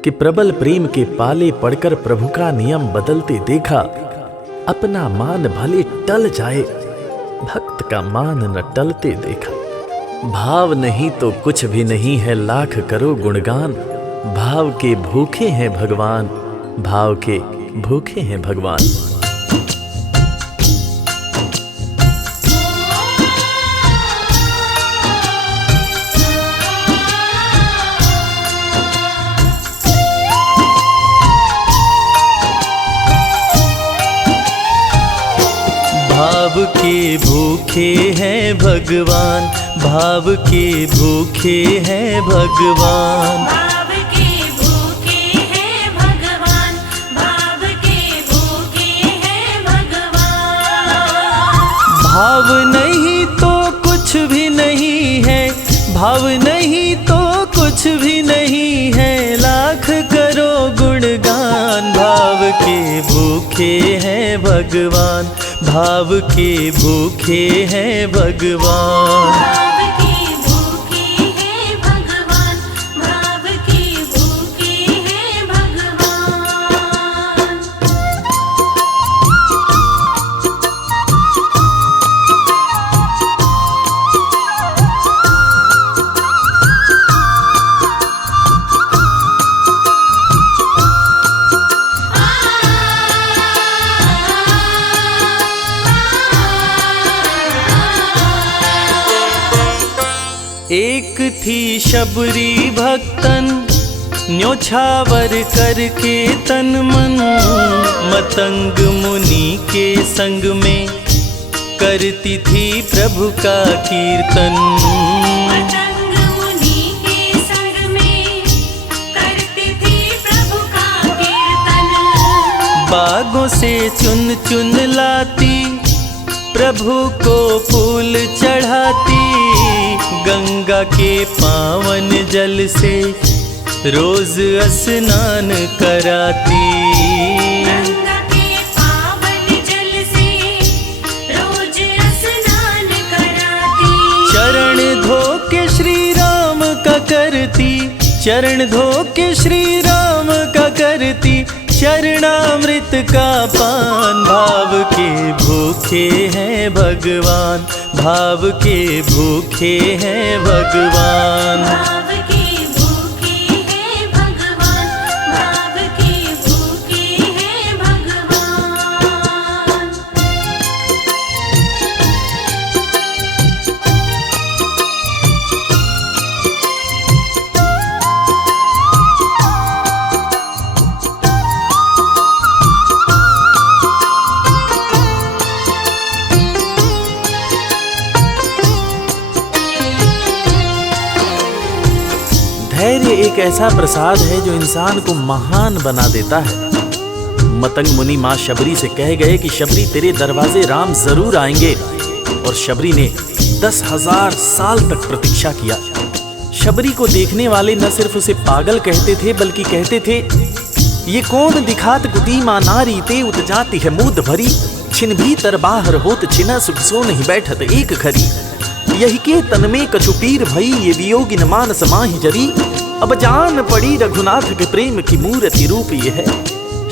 कि प्रबल प्रेम के पाले पड़कर प्रभु का नियम बदलते देखा, अपना मान भले टल जाए, भक्त का मान न टलते देखा। भाव नहीं तो कुछ भी नहीं है, लाख करो गुणगान। भाव के भूखे हैं भगवान, भाव के भूखे हैं भगवान। भाव के भूखे हैं भगवान, भाव के भूखे हैं भगवान। भाव के भूखे हैं भगवान, भाव के भूखे हैं भगवान। भाव नहीं तो कुछ भी नहीं है, भाव नहीं तो कुछ भी नहीं है, लाख करो गुणगान। भाव के भूखे हैं भगवान, भाव के भूखे हैं भगवान। भाव के भूखे हैं भगवान, भाव के भूखे हैं भगवान। एक थी शबरी भक्तन, न्योछावर करके तन मन, मतंग मुनि के संग में करती थी प्रभु का कीर्तन। मतंग मुनि के संग में करती थी प्रभु का कीर्तन। बागों से चुन चुन लाती, प्रभु को फूल चढ़ाती, गंगा के पावन जल से रोज स्नान कराती। गंगा के पावन जल से रोज स्नान कराती। चरण धो के श्री राम का करती, चरण धो के श्री राम का करती, चरणामृत का पान। भाव के भूखे हैं भगवान, भाव के भूखे हैं भगवान। भाव के भूखे हैं भगवान, भाव के भूखे हैं भगवान। धैर्य एक ऐसा प्रसाद है जो इंसान को महान बना देता है। मतंग मुनि माँ शबरी से कह गए कि शबरी तेरे दरवाजे राम जरूर आएंगे, और शबरी ने 10,000 साल तक प्रतीक्षा किया। शबरी को देखने वाले न सिर्फ उसे पागल कहते थे, बल्कि कहते थे ये कौन दिखात कुती माँ नारी ते उत जाती है मूद भरी, छिन भीतर बाहर होत छिना सुख सो नहीं बैठत एक घड़ी। यही के तन में कछु पीर भई, ये वियोगिन मानस माहि जरी, अब जान पड़ी रघुनाथ के प्रेम की मूर्ति रूप ये है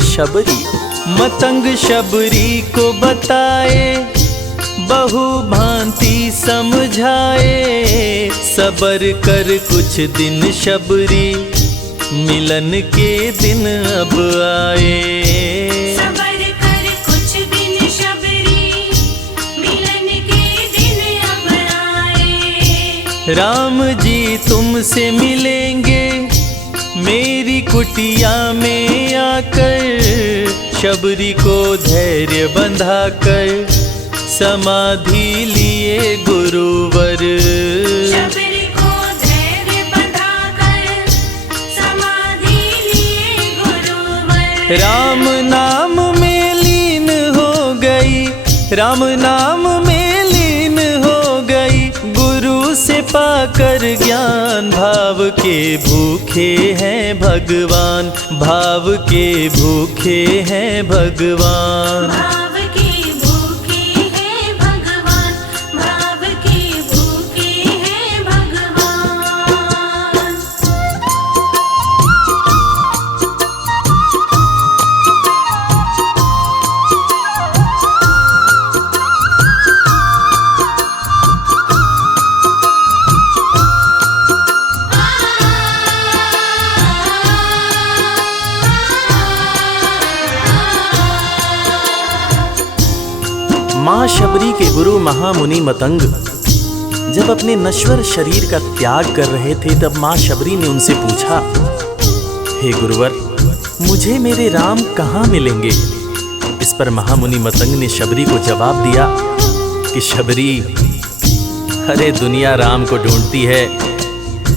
शबरी। मतंग शबरी को बताए, बहु भांति समझाए, सबर कर कुछ दिन शबरी, मिलन के दिन अब आए। सबर कर कुछ दिन शबरी, मिलन के दिन अब आए। राम जी तुमसे मिलेंगे मेरी कुटिया में आकर, शबरी को धैर्य बंधा कर समाधि लिए गुरुवर। शबरी को धैर्य बंधाकर समाधि लिए गुरुवर। राम नाम में लीन हो गई, राम नाम में लीन हो गई, गुरु से पाकर ज्ञान। भाव के भूखे हैं भगवान, भाव के भूखे हैं भगवान। भाव के भूखे हैं भगवान, भाव के भूखे हैं भगवान। माँ शबरी के गुरु महामुनि मतंग जब अपने नश्वर शरीर का त्याग कर रहे थे, तब माँ शबरी ने उनसे पूछा, हे गुरुवर, मुझे मेरे राम कहाँ मिलेंगे? इस पर महामुनि मतंग ने शबरी को जवाब दिया कि शबरी, अरे दुनिया राम को ढूंढती है,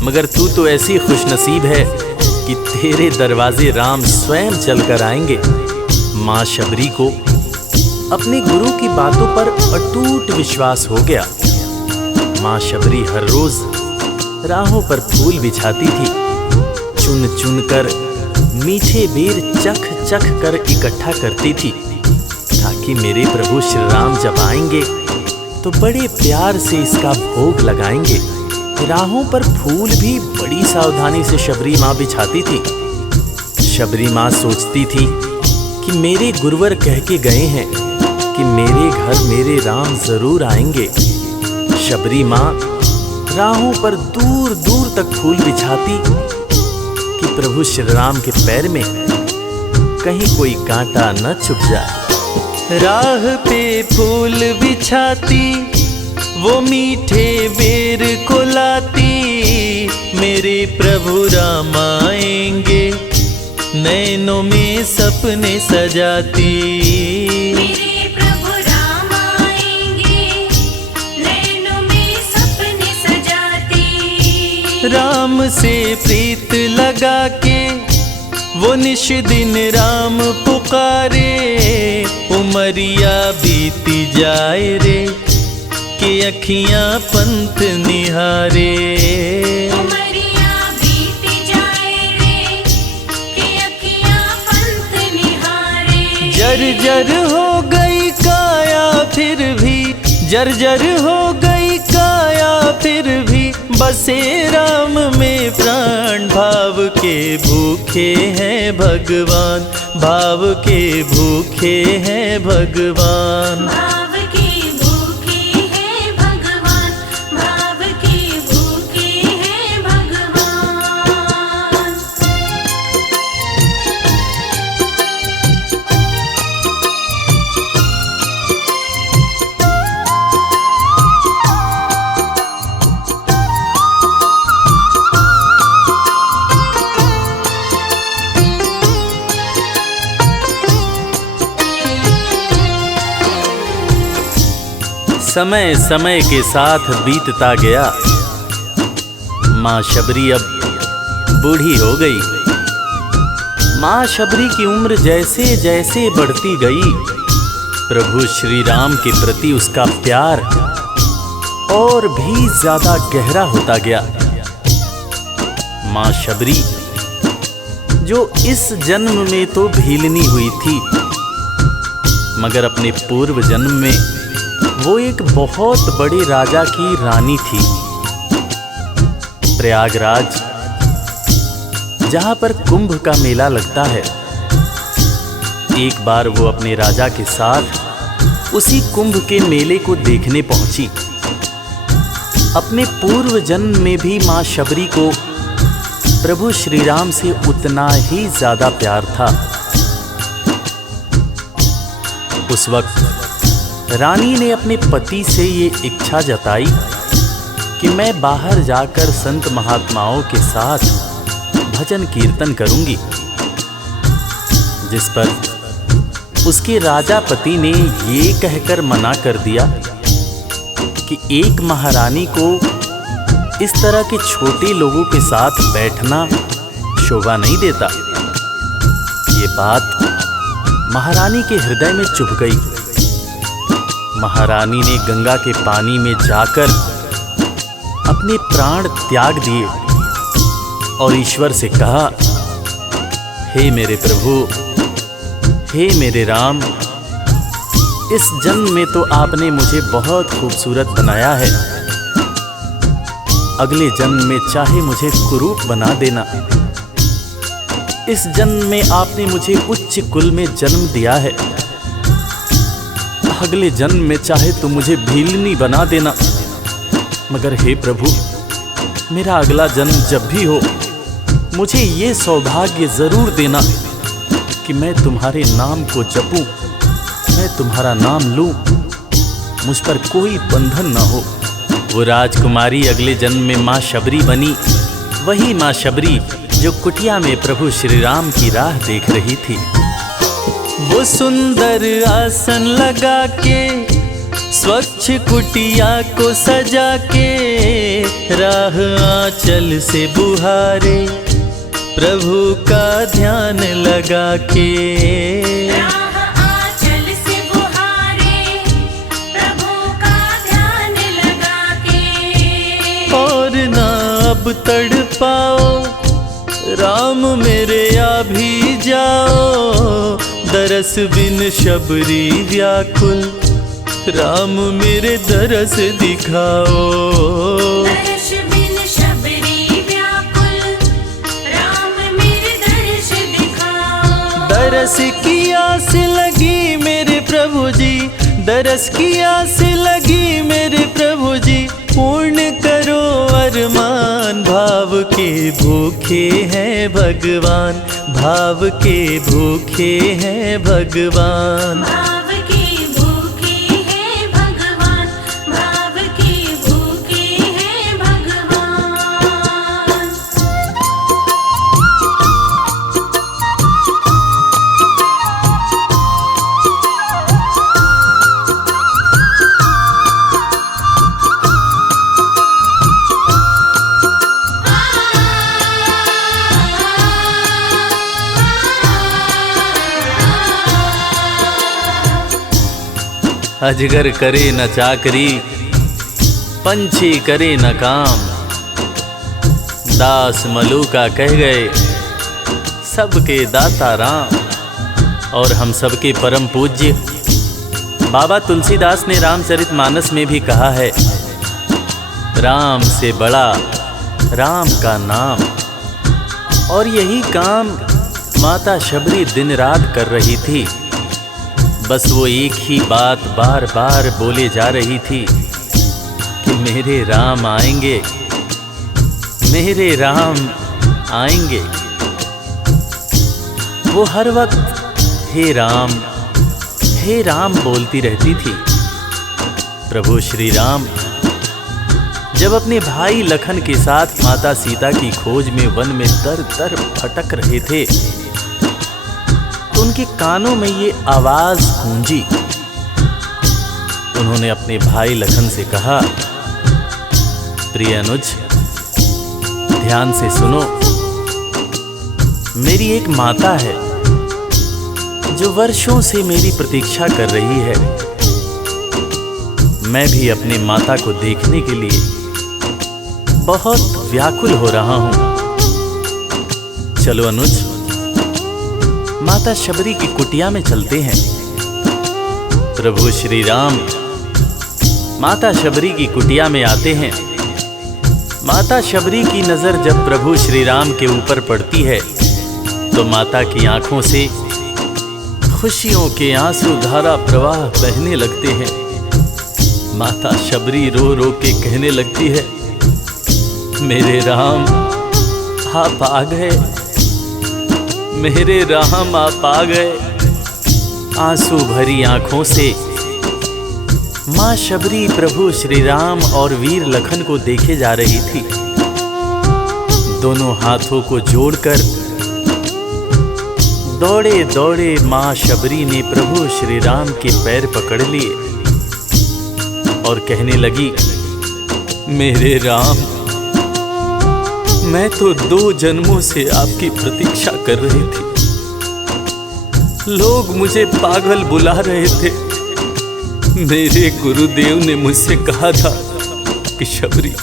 मगर तू तो ऐसी खुशनसीब है कि तेरे दरवाजे राम स्वयं चलकर आएंगे। माँ शबरी को अपने गुरु की बातों पर अटूट विश्वास हो गया। माँ शबरी हर रोज राहों पर फूल बिछाती थी, चुन चुन कर मीठे बेर चख चख कर इकट्ठा करती थी, ताकि मेरे प्रभु श्री राम जब आएंगे तो बड़े प्यार से इसका भोग लगाएंगे। राहों पर फूल भी बड़ी सावधानी से शबरी माँ बिछाती थी। शबरी माँ सोचती थी कि मेरे गुरुवर कह के गए हैं कि मेरे घर मेरे राम जरूर आएंगे। शबरी माँ राहों पर दूर दूर तक फूल बिछाती कि प्रभु श्री राम के पैर में कहीं कोई कांटा न चुभ जाए। राह पे फूल बिछाती, वो मीठे बेर को लाती, मेरे प्रभु राम आएंगे, नैनों में सपने सजाती। मेरे प्रभु राम आएंगे, नैनों में सपने सजाती। राम से प्रीत लगा के वो निश दिन राम पुकारे, उमरिया बीती जाए रे कि अखियां पंथ निहारे। उमरिया बीती जाए रे कि अखियां पंथ निहारे। जर्जर हो गई काया फिर भी, जर्जर हो गई काया फिर भी, बसे राम में प्राण, भाव के भूखे हैं भगवान, भाव के भूखे हैं भगवान। भाव के भूखे हैं भगवान, भाव के भूखे हैं भगवान। समय समय के साथ बीतता गया। माँ शबरी अब बूढ़ी हो गई। माँ शबरी की उम्र जैसे जैसे बढ़ती गई, प्रभु श्री राम के प्रति उसका प्यार और भी ज्यादा गहरा होता गया। माँ शबरी जो इस जन्म में तो भीलनी हुई थी, मगर अपने पूर्व जन्म में वो एक बहुत बड़े राजा की रानी थी। प्रयागराज, जहां पर कुंभ का मेला लगता है, एक बार वो अपने राजा के साथ उसी कुंभ के मेले को देखने पहुंची। अपने पूर्व जन्म में भी मां शबरी को प्रभु श्री राम से उतना ही ज्यादा प्यार था। उस वक्त रानी ने अपने पति से ये इच्छा जताई कि मैं बाहर जाकर संत महात्माओं के साथ भजन कीर्तन करूंगी, जिस पर उसके राजा पति ने ये कहकर मना कर दिया कि एक महारानी को इस तरह के छोटे लोगों के साथ बैठना शोभा नहीं देता। ये बात महारानी के हृदय में चुभ गई। महारानी ने गंगा के पानी में जाकर अपने प्राण त्याग दिए और ईश्वर से कहा, हे मेरे प्रभु, हे मेरे राम, इस जन्म में तो आपने मुझे बहुत खूबसूरत बनाया है, अगले जन्म में चाहे मुझे कुरूप बना देना। इस जन्म में आपने मुझे उच्च कुल में जन्म दिया है, अगले जन्म में चाहे तो मुझे भीलनी बना देना, मगर हे प्रभु, मेरा अगला जन्म जब भी हो, मुझे ये सौभाग्य जरूर देना कि मैं तुम्हारे नाम को जपूं, मैं तुम्हारा नाम लूं, मुझ पर कोई बंधन न हो। वो राजकुमारी अगले जन्म में माँ शबरी बनी, वही माँ शबरी जो कुटिया में प्रभु श्री राम की राह देख रही थी। वो सुंदर आसन लगा के स्वच्छ कुटिया को सजा के राह आंचल से बुहारे प्रभु का ध्यान लगा के। राह आंचल से बुहारे प्रभु का ध्यान लगा के। और ना अब तड़पाओ राम मेरे आ भी जाओ, दरस बिन शबरी व्याकुल राम मेरे दरस दिखाओ। दरस बिन शबरी व्याकुल राम मेरे दरस दिखाओ। दरस की आस लगी मेरे प्रभु जी, दरस की आस लगी मेरे प्रभु जी, पूर्ण करो अरमान। भाव के भूखे हैं भगवान, भाव के भूखे हैं भगवान। भाव के भूखे हैं भगवान, भाव के भूखे हैं भगवान। अजगर करे न चाकरी, पंछी करे न काम, दास मलूका कह गए सबके दाता राम। और हम सबके परम पूज्य बाबा तुलसीदास ने रामचरितमानस में भी कहा है, राम से बड़ा राम का नाम। और यही काम माता शबरी दिन रात कर रही थी। बस वो एक ही बात बार बार बोले जा रही थी कि मेरे राम आएंगे, मेरे राम आएंगे। वो हर वक्त हे राम बोलती रहती थी। प्रभु श्री राम जब अपने भाई लखन के साथ माता सीता की खोज में वन में दर दर भटक रहे थे, तो उनके कानों में ये आवाज गूंजी। उन्होंने अपने भाई लखन से कहा, प्रिय अनुज ध्यान से सुनो, मेरी एक माता है जो वर्षों से मेरी प्रतीक्षा कर रही है। मैं भी अपने माता को देखने के लिए बहुत व्याकुल हो रहा हूं। चलो अनुज, माता शबरी की कुटिया में चलते हैं। प्रभु श्री राम माता शबरी की कुटिया में आते हैं। माता शबरी की नजर जब प्रभु श्री राम के ऊपर पड़ती है तो माता की आंखों से खुशियों के आंसू धारा प्रवाह बहने लगते हैं। माता शबरी रो रो के कहने लगती है, मेरे राम आप आ गए, मेरे राम आप आ गए। आंसू भरी आंखों से मां शबरी प्रभु श्री राम और वीर लखन को देखे जा रही थी। दोनों हाथों को जोड़कर दौड़े दौड़े मां शबरी ने प्रभु श्री राम के पैर पकड़ लिए और कहने लगी, मेरे राम मैं तो 2 जन्मों से आपकी प्रतीक्षा कर रही थी। लोग मुझे पागल बुला रहे थे। मेरे गुरुदेव ने मुझसे कहा था कि शबरी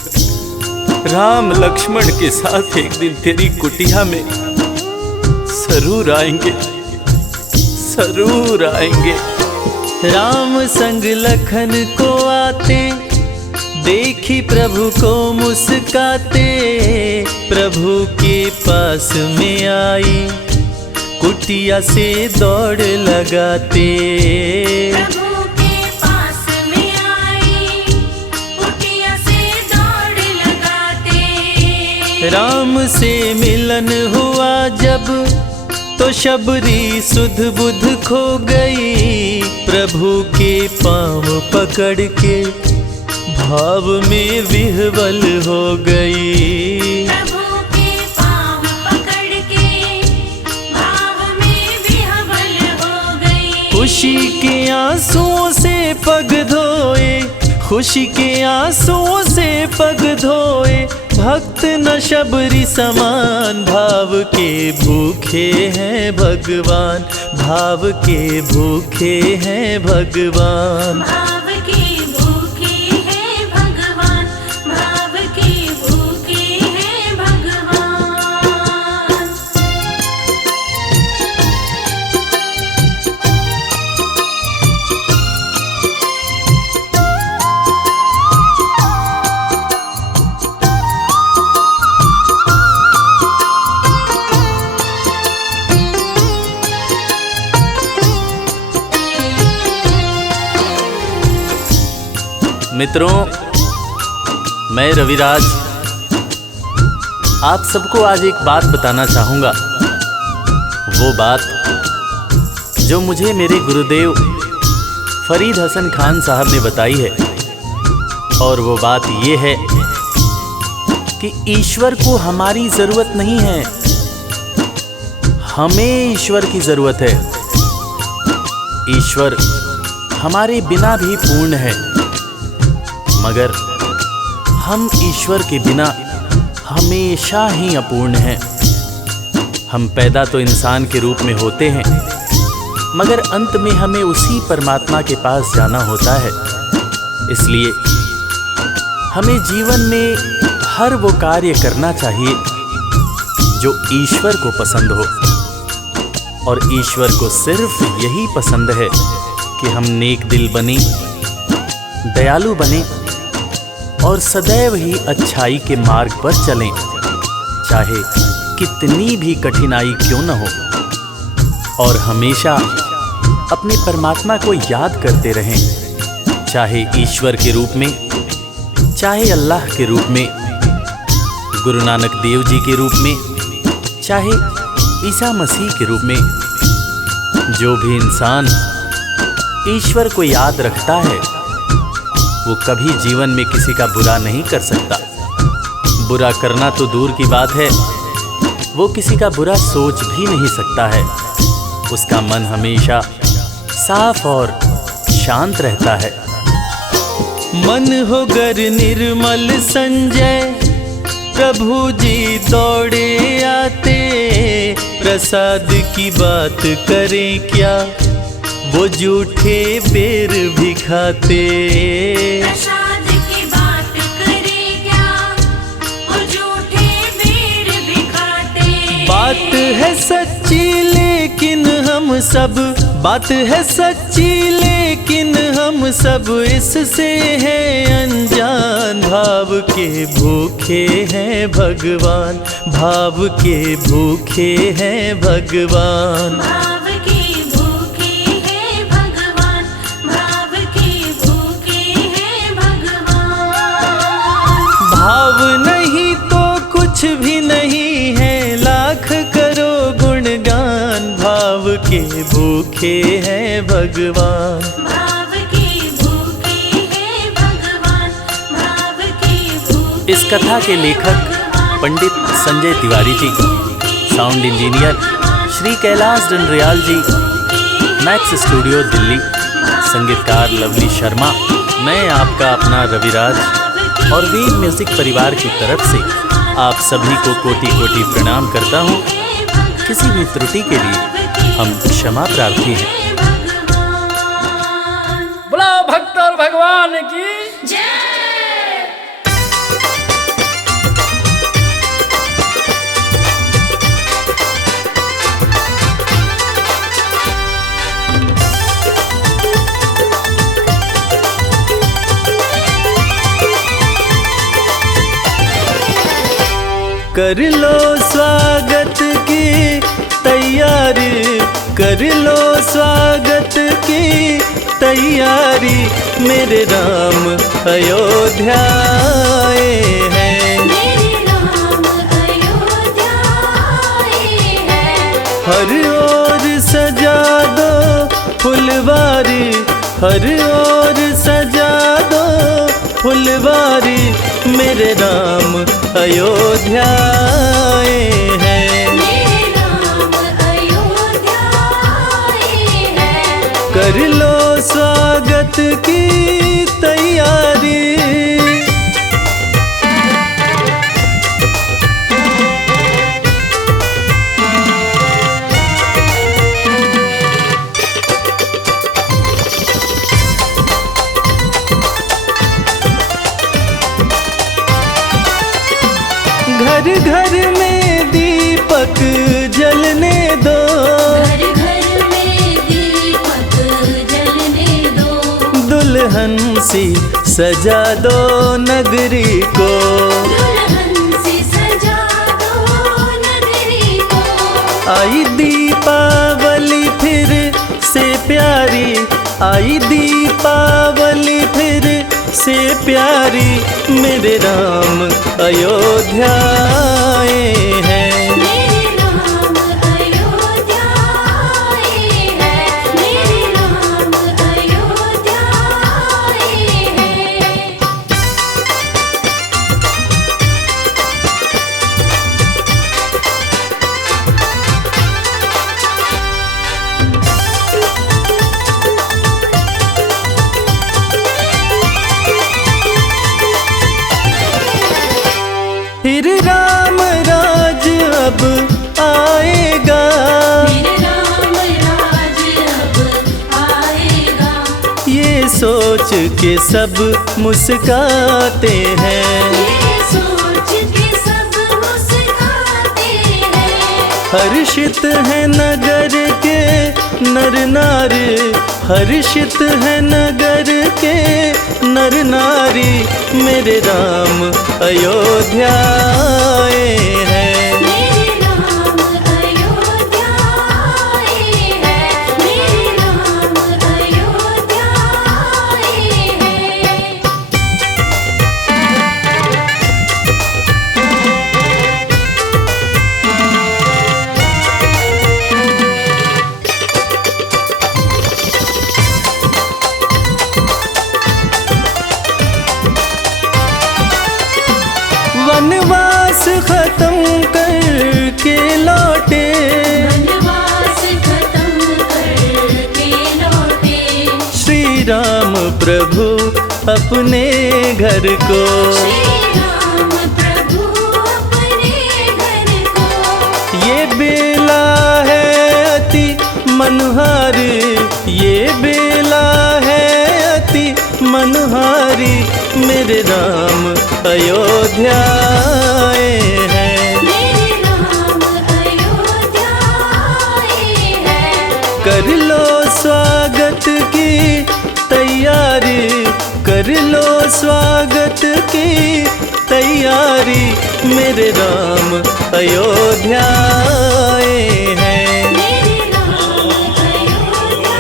राम लक्ष्मण के साथ एक दिन तेरी कुटिया में जरूर आएंगे, जरूर आएंगे। राम संग लखन को आते देखी प्रभु को मुस्काते, प्रभु के पास में आई कुटिया से दौड़ लगाते। प्रभु के पास में आई कुटिया से दौड़ लगाते। राम से मिलन हुआ जब तो शबरी सुध बुध खो गई, प्रभु के पाँव पकड़ के भाव में विह्वल हो गई। प्रभु के पाँव पकड़ के भाव में विह्वल हो गई। खुशी के आंसुओं से पग धोए, खुशी के आंसुओं से पग धोए, भक्त न शबरी समान, भाव के भूखे हैं भगवान, भाव के भूखे हैं भगवान। भाव के भूखे हैं भगवान, भाव के भूखे हैं भगवान। मित्रों, मैं रविराज आप सबको आज एक बात बताना चाहूँगा। वो बात जो मुझे मेरे गुरुदेव फरीद हसन खान साहब ने बताई है। और वो बात ये है कि ईश्वर को हमारी ज़रूरत नहीं है, हमें ईश्वर की ज़रूरत है। ईश्वर हमारे बिना भी पूर्ण है, मगर हम ईश्वर के बिना हमेशा ही अपूर्ण हैं। हम पैदा तो इंसान के रूप में होते हैं, मगर अंत में हमें उसी परमात्मा के पास जाना होता है। इसलिए हमें जीवन में हर वो कार्य करना चाहिए जो ईश्वर को पसंद हो। और ईश्वर को सिर्फ यही पसंद है कि हम नेक दिल बने, दयालु बने और सदैव ही अच्छाई के मार्ग पर चलें, चाहे कितनी भी कठिनाई क्यों न हो। और हमेशा अपने परमात्मा को याद करते रहें, चाहे ईश्वर के रूप में, चाहे अल्लाह के रूप में, गुरु नानक देव जी के रूप में, चाहे ईसा मसीह के रूप में। जो भी इंसान ईश्वर को याद रखता है वो कभी जीवन में किसी का बुरा नहीं कर सकता। बुरा करना तो दूर की बात है, वो किसी का बुरा सोच भी नहीं सकता है। उसका मन हमेशा साफ और शांत रहता है। मन हो गर निर्मल संजय, प्रभु जी दौड़े आते, प्रसाद की बात करें क्या, वो झूठे बेर भी खाते। प्रसाद की बात करें क्या, वो झूठे बेर भी खाते। बात है सच्ची लेकिन हम सब, बात है सच्ची लेकिन हम सब इससे हैं अनजान। भाव के भूखे हैं भगवान, भाव के भूखे हैं भगवान। भाव के भूखे हैं भगवान, भाव के भूखे हैं भगवान। भाव नहीं तो कुछ भी नहीं है, लाख करो गुणगान। भाव के भूखे हैं भगवान, भाव के भूखे हैं भगवान, भाव के भूखे। इस कथा के लेखक पंडित संजय तिवारी जी, साउंड इंजीनियर श्री कैलाश डंडरियाल जी, मैक्स स्टूडियो दिल्ली, संगीतकार लवली शर्मा। मैं आपका अपना रविराज और वेद म्यूजिक परिवार की तरफ से आप सभी को कोटि कोटि प्रणाम करता हूँ। किसी भी त्रुटि के लिए हम क्षमा प्रार्थी हैं। बोला भक्त और भगवान की जय। कर लो स्वागत की तैयारी, कर लो स्वागत की तैयारी, मेरे राम अयोध्या आए हैं। मेरे राम अयोध्या आए हैं। हर हर ओर सजा दो फुलवारी, मेरे राम अयोध्या आए हैं। मेरे राम अयोध्या आए हैं। कर लो स्वागत की तैयारी। घर घर में दीपक जलने दो, घर घर में दीपक जलने दो। दुल्हन सी सजा दो नगरी को, दुल्हन सी सजा दो नगरी को। आई दीपावली फिर से प्यारी, आई दीपावली फिर से प्यारी, मेरे राम अयोध्या आए हैं। मेरे राम अयोध्या आए हैं। मेरे राम अयोध्या आए हैं। फिर राम राज अब आएगा, मेरे राम राज अब आएगा। ये सोच के सब मुस्काते हैं। ये सोच के सब मुस्काते हैं। हर्षित है नगर के नर नारी, हर्षित है नगर के नर नारी, मेरे राम अयोध्या आए हैं। मेरे राम अयोध्या आए हैं। मेरे राम अयोध्या आए हैं। वनवास खत्म करके लौटे, वनवास खत्म करके लौटे। श्री राम प्रभु अपने घर को, श्री राम प्रभु अपने घर को। ये बेला है अति मनहारी, ये बेला है अति मनहारी, मेरे राम अयोध्या आए हैं। मेरे राम अयोध्या आए हैं। कर लो स्वागत की तैयारी, कर लो स्वागत की तैयारी, मेरे राम अयोध्या आए हैं। मेरे राम अयोध्या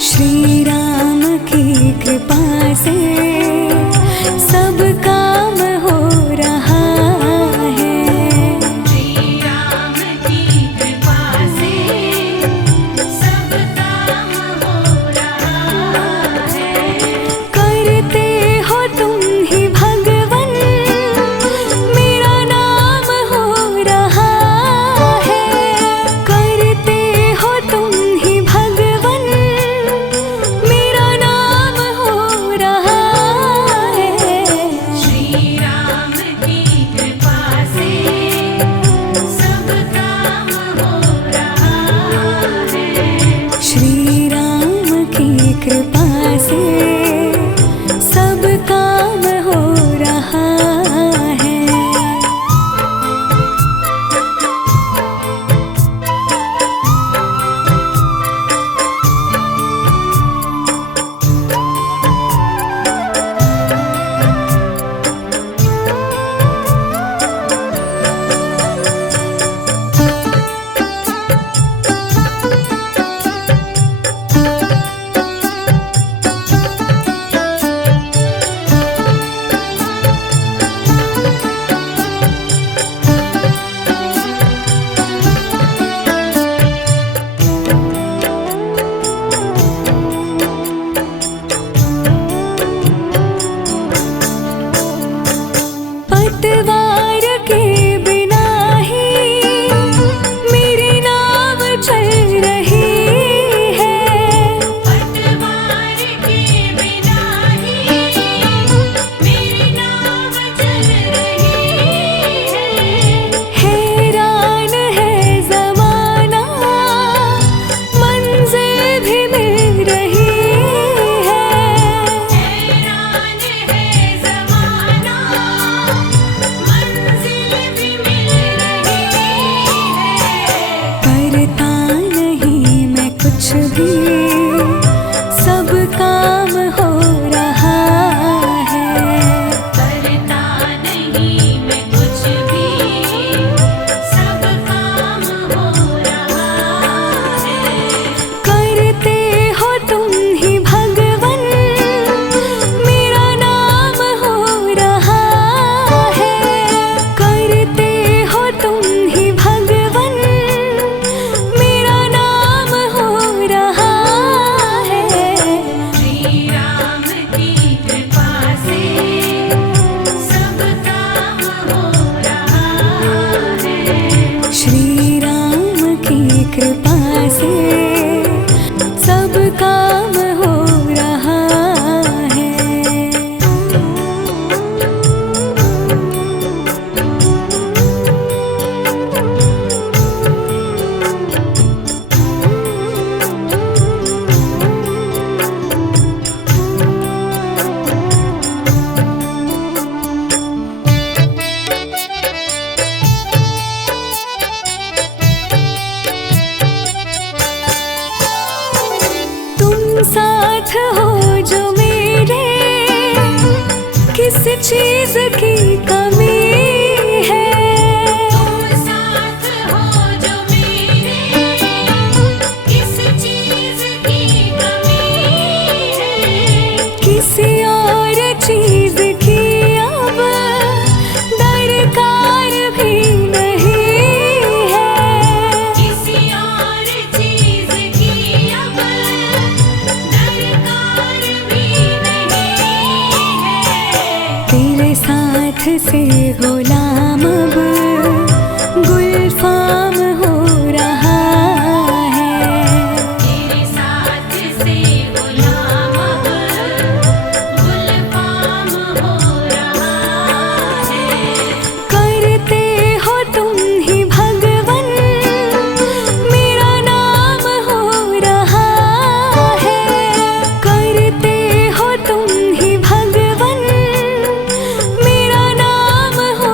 श्री राम की कृपा से सब काम हो रहा है। श्री राम की कृपा से सब काम हो रहा है। करते हो तुम ही भगवन, मेरा नाम हो रहा है। कुछ भी सब काम हो रहा है। करता नहीं मैं कुछ भी, सब काम हो रहा है। करते हो तुम ही भगवन, मेरा नाम हो रहा है। करते हो तुम ही भगवन, मेरा नाम हो रहा है। श्री राम की कृपा से सब काम हो रहा है। श्री राम की कृपा से सब काम हो रहा है। तुम साथ हो जो मेरे, किस चीज की कमी है। तुम साथ हो जो मेरे, किस चीज की कमी है। किसी और चीज की अब दरकार भी नहीं है। किसी और चीज की अब दरकार भी नहीं है। तेरे साथ से गुलाम अब गुलफाम हो रहा है। तेरे साथ से गुलाम अब गुलफाम हो रहा है। करते हो तुम ही भगवन, मेरा नाम हो रहा है। करते हो तुम ही भगवन, मेरा नाम हो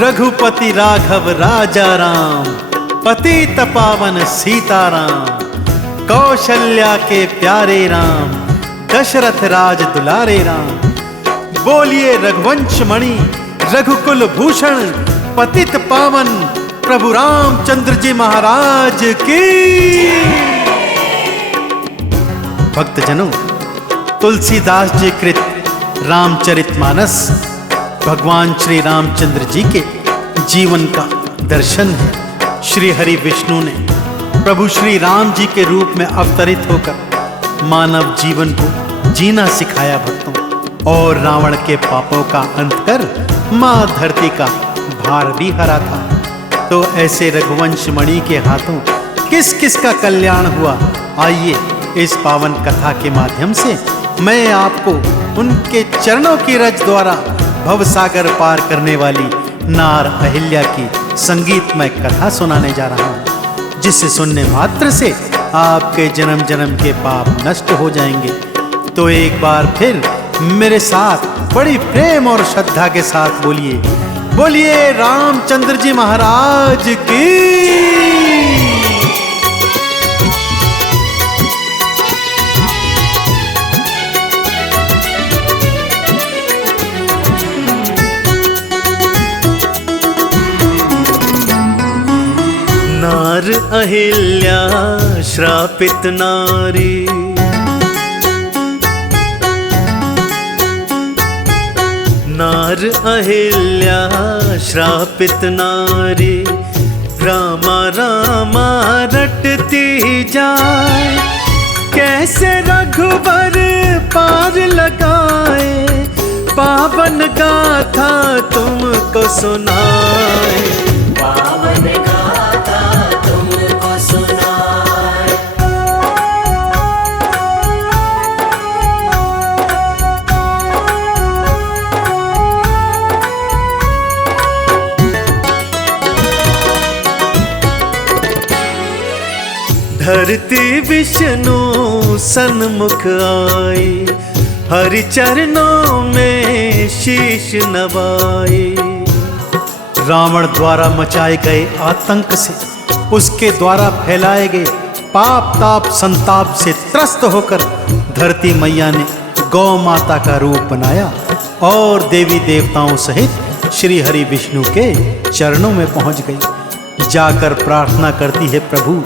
रघुपति राघव राजा राम, पतित पावन सीताराम, कौशल्या के प्यारे राम, दशरथ राज दुलारे राम। बोलिए रघुवंश मणि रघुकुल भूषण, पतित पावन प्रभु रामचंद्र जी महाराज की। भक्तजनों, तुलसीदास जी कृत रामचरितमानस भगवान श्री रामचंद्र जी के जीवन का दर्शन है। श्री हरि विष्णु ने प्रभु श्री राम जी के रूप में अवतरित होकर मानव जीवन को जीना सिखाया भक्तों, और रावण के पापों का अंत कर मां धरती का भार भी हरा था। तो ऐसे रघुवंश मणि के हाथों किस किस का कल्याण हुआ, आइए इस पावन कथा के माध्यम से मैं आपको उनके चरणों की रज द्वारा भवसागर पार करने वाली नार अहिल्या की संगीतमय कथा सुनाने जा रहा हूं, जिसे सुनने मात्र से आपके जन्म जन्म के पाप नष्ट हो जाएंगे। तो एक बार फिर मेरे साथ बड़ी प्रेम और श्रद्धा के साथ बोलिए, बोलिए रामचंद्र जी महाराज की। नार अहिल्या श्रापित नारी, नार अहिल्या श्रापित नारी, रामा रामा रटती जाए, कैसे रघुबर पार लगाए, पावन गाथा तुमको सुनाए, पावन गाथा तुमको सुनाए। धरती विष्णु सन्मुख आई, हरि चरणों में शीश नवाई। रावण द्वारा मचाए गए आतंक से, उसके द्वारा फैलाए गए पाप ताप संताप से त्रस्त होकर धरती मैया ने गौ माता का रूप बनाया और देवी देवताओं सहित श्री हरि विष्णु के चरणों में पहुंच गई। जाकर प्रार्थना करती है, प्रभु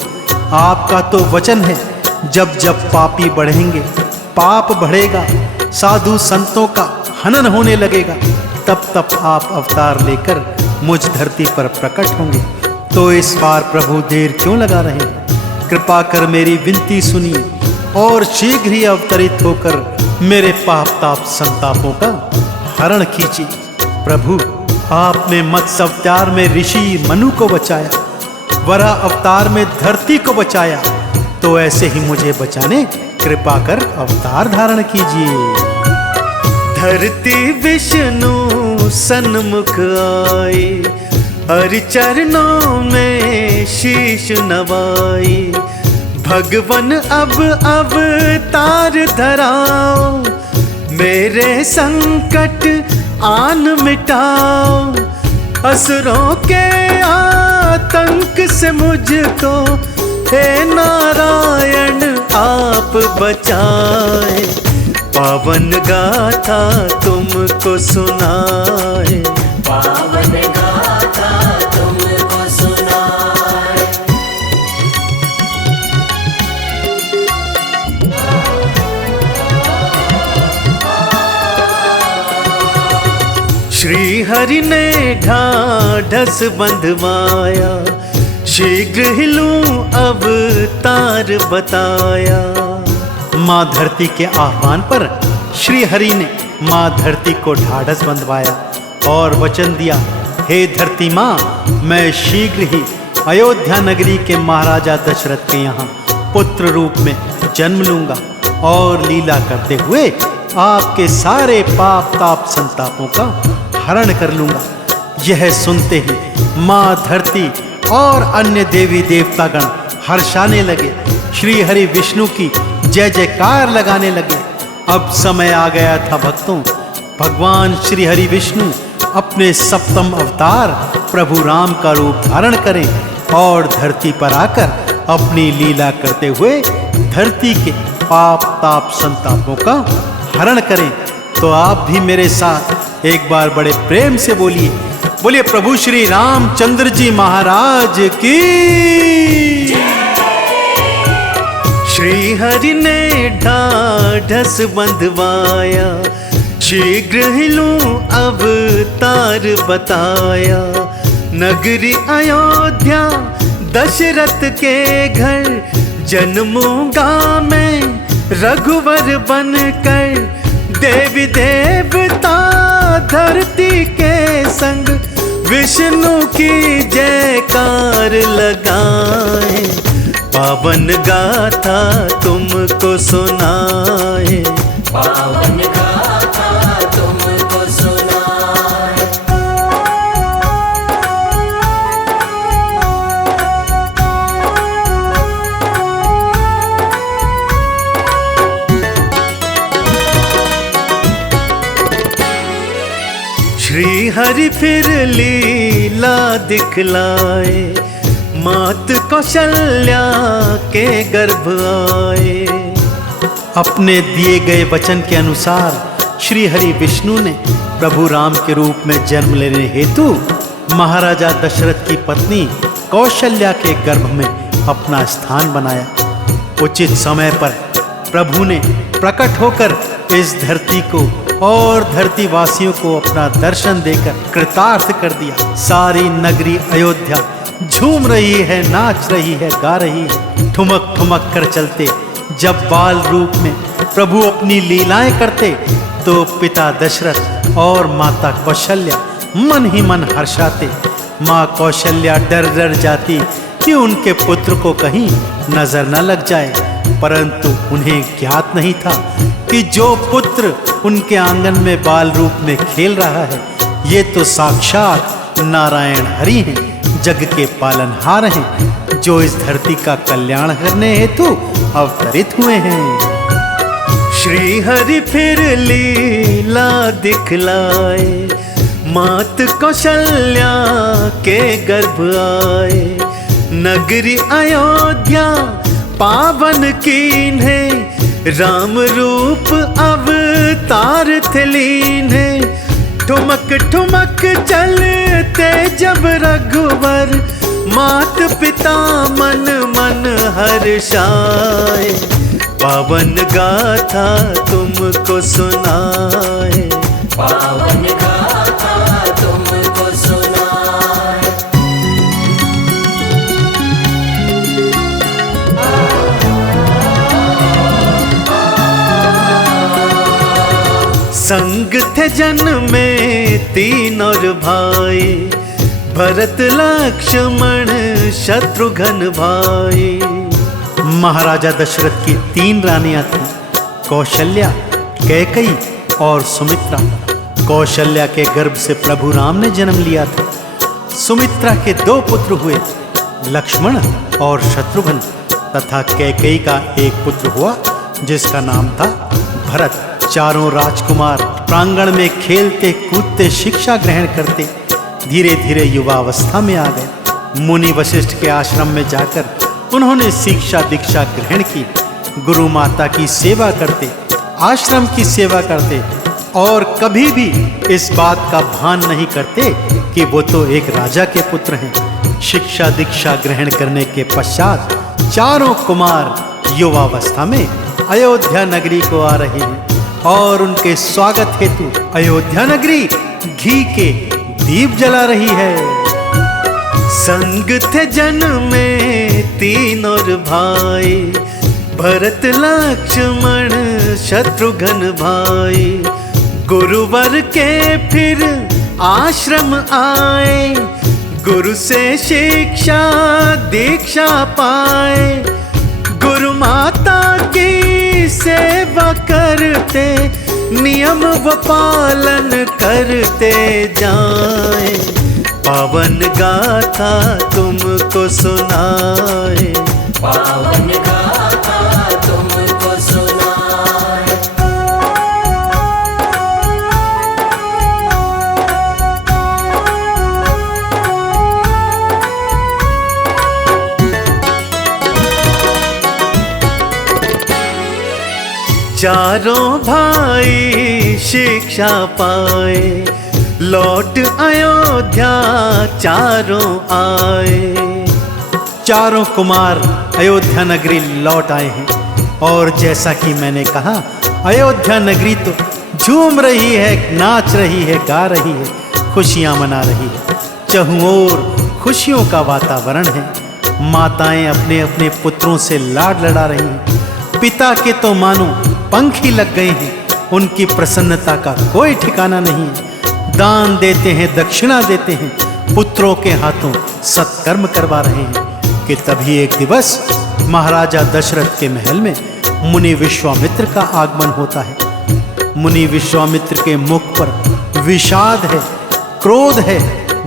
आपका तो वचन है, जब जब पापी बढ़ेंगे, पाप बढ़ेगा, साधु संतों का हनन होने लगेगा, तब तब आप अवतार लेकर मुझ धरती पर प्रकट होंगे। तो इस बार प्रभु देर क्यों लगा रहे हैं? कृपा कर मेरी विनती सुनिए और शीघ्र ही अवतरित होकर मेरे पाप ताप संतापों का हरण कीजिए। प्रभु आपने मत्स्य अवतार में ऋषि मनु को बचाया, वराह अवतार में धरती को बचाया, तो ऐसे ही मुझे बचाने कृपा कर अवतार धारण कीजिए। धरती विष्णु सन्मुख आए, हरि चरणों में शीश नवाई। भगवन अब अवतार धराओ, मेरे संकट आन मिटाओ। असुरों के आतंक से मुझको हे नारायण आप बचाए। पावन गाथा तुमको सुनाए, पावन गाथा तुमको सुनाए। श्री हरि ने ढाढ़स बंधवाया, शीघ्र ही लूं अवतार बताया। माँ धरती के आह्वान पर श्री हरि ने माँ धरती को ढाढ़स बंधवाया और वचन दिया, हे धरती माँ, मैं शीघ्र ही अयोध्या नगरी के महाराजा दशरथ के यहाँ पुत्र रूप में जन्म लूंगा और लीला करते हुए आपके सारे पाप ताप संतापों का हरण कर लूंगा। यह सुनते ही माँ धरती और अन्य देवी देवतागण हर्षाने लगे, श्री हरि विष्णु की जय जयकार लगाने लगे। अब समय आ गया था भक्तों, भगवान श्री हरि विष्णु अपने सप्तम अवतार प्रभु राम का रूप धारण करें और धरती पर आकर अपनी लीला करते हुए धरती के पाप ताप संतापों का हरण करें। तो आप भी मेरे साथ एक बार बड़े प्रेम से बोलिए, बोलिए प्रभु श्री रामचंद्र जी महाराज की। श्री हरि ने ढाढ़स बंधवाया, शीघ्र ही लूं अवतार बताया। नगरी अयोध्या दशरथ के घर, जन्मूंगा मैं रघुवर बनकर। देवी देवता धरती के संग, विष्णु की जयकार लगाए। पावन गाथा तुमको सुनाए, पावन गाथा तुमको सुनाए। श्री हरि फिर लीला दिखलाए, मात कौशल्या के गर्भ आए। अपने दिए गए वचन के अनुसार श्री हरि विष्णु ने प्रभु राम के रूप में जन्म लेने हेतु महाराजा दशरथ की पत्नी कौशल्या के गर्भ में अपना स्थान बनाया। उचित समय पर प्रभु ने प्रकट होकर इस धरती को और धरती वासियों को अपना दर्शन देकर कृतार्थ कर दिया। सारी नगरी अयोध्या झूम रही है, नाच रही है, गा रही है, ठुमक ठुमक कर चलते। जब बाल रूप में प्रभु अपनी लीलाएं करते तो पिता दशरथ और माता कौशल्या मन ही मन हर्षाते। माँ कौशल्या डर डर जाती कि उनके पुत्र को कहीं नजर न लग जाए, परंतु उन्हें ज्ञात नहीं था कि जो पुत्र उनके आंगन में बाल रूप में खेल रहा है, ये तो साक्षात नारायण हरि हैं, जग के पालनहार हैं, जो इस धरती का कल्याण करने हेतु अवतरित हुए हैं। श्री हरि फिर लीला दिखलाए, मात कौशल्या के गर्भ आए। नगरी अयोध्या पावन कीन्हे, राम रूप अवतार थे लीन्हे। ठुमक ठुमक चलते जब रघुवर, मात पिता मन मन हर्षाए। पावन गाथा तुमको सुनाए, पावन गाथा तुमको सुनाए। संग थे जन्मे तीन और भाई, भरत लक्ष्मण शत्रुघ्न भाई। महाराजा दशरथ की 3 रानियां थीं, कौशल्या, कैकेयी और सुमित्रा। कौशल्या के गर्भ से प्रभु राम ने जन्म लिया था। सुमित्रा के 2 पुत्र हुए, लक्ष्मण और शत्रुघ्न, तथा कैकेयी का एक पुत्र हुआ जिसका नाम था भरत। चारों राजकुमार प्रांगण में खेलते कूदते शिक्षा ग्रहण करते धीरे धीरे युवावस्था में आ गए। मुनि वशिष्ठ के आश्रम में जाकर उन्होंने शिक्षा दीक्षा ग्रहण की। गुरु माता की सेवा करते, आश्रम की सेवा करते और कभी भी इस बात का भान नहीं करते कि वो तो एक राजा के पुत्र हैं। शिक्षा दीक्षा ग्रहण करने के पश्चात चारों कुमार युवावस्था में अयोध्या नगरी को आ रहे हैं और उनके स्वागत हेतु अयोध्या नगरी घी के दीप जला रही है। संग थे जन्मे तीन और भाई, भरत लक्ष्मण शत्रुघ्न भाई। गुरुवर के फिर आश्रम आए, गुरु से शिक्षा दीक्षा पाए। गुरु माता की सेवा करते, नियम व पालन करते जाए। पावन गाथा तुमको सुनाए, पावन गाथा तुमको सुनाए। चारों भाई शिक्षा पाए, लौट अयोध्या चारों आए। चारों कुमार अयोध्या नगरी लौट आए हैं और जैसा कि मैंने कहा, अयोध्या नगरी तो झूम रही है, नाच रही है, गा रही है, खुशियां मना रही है। चहुं ओर खुशियों का वातावरण है। माताएं अपने अपने पुत्रों से लाड लड़ा रही हैं। पिता के तो मानो पंख ही लग गए हैं। उनकी प्रसन्नता का कोई ठिकाना नहीं है। दान देते हैं, दक्षिणा देते हैं, पुत्रों के हाथों सत्कर्म करवा रहे हैं कि तभी एक दिवस महाराजा दशरथ के महल में मुनि विश्वामित्र का आगमन होता है। मुनि विश्वामित्र के मुख पर विषाद है, क्रोध है,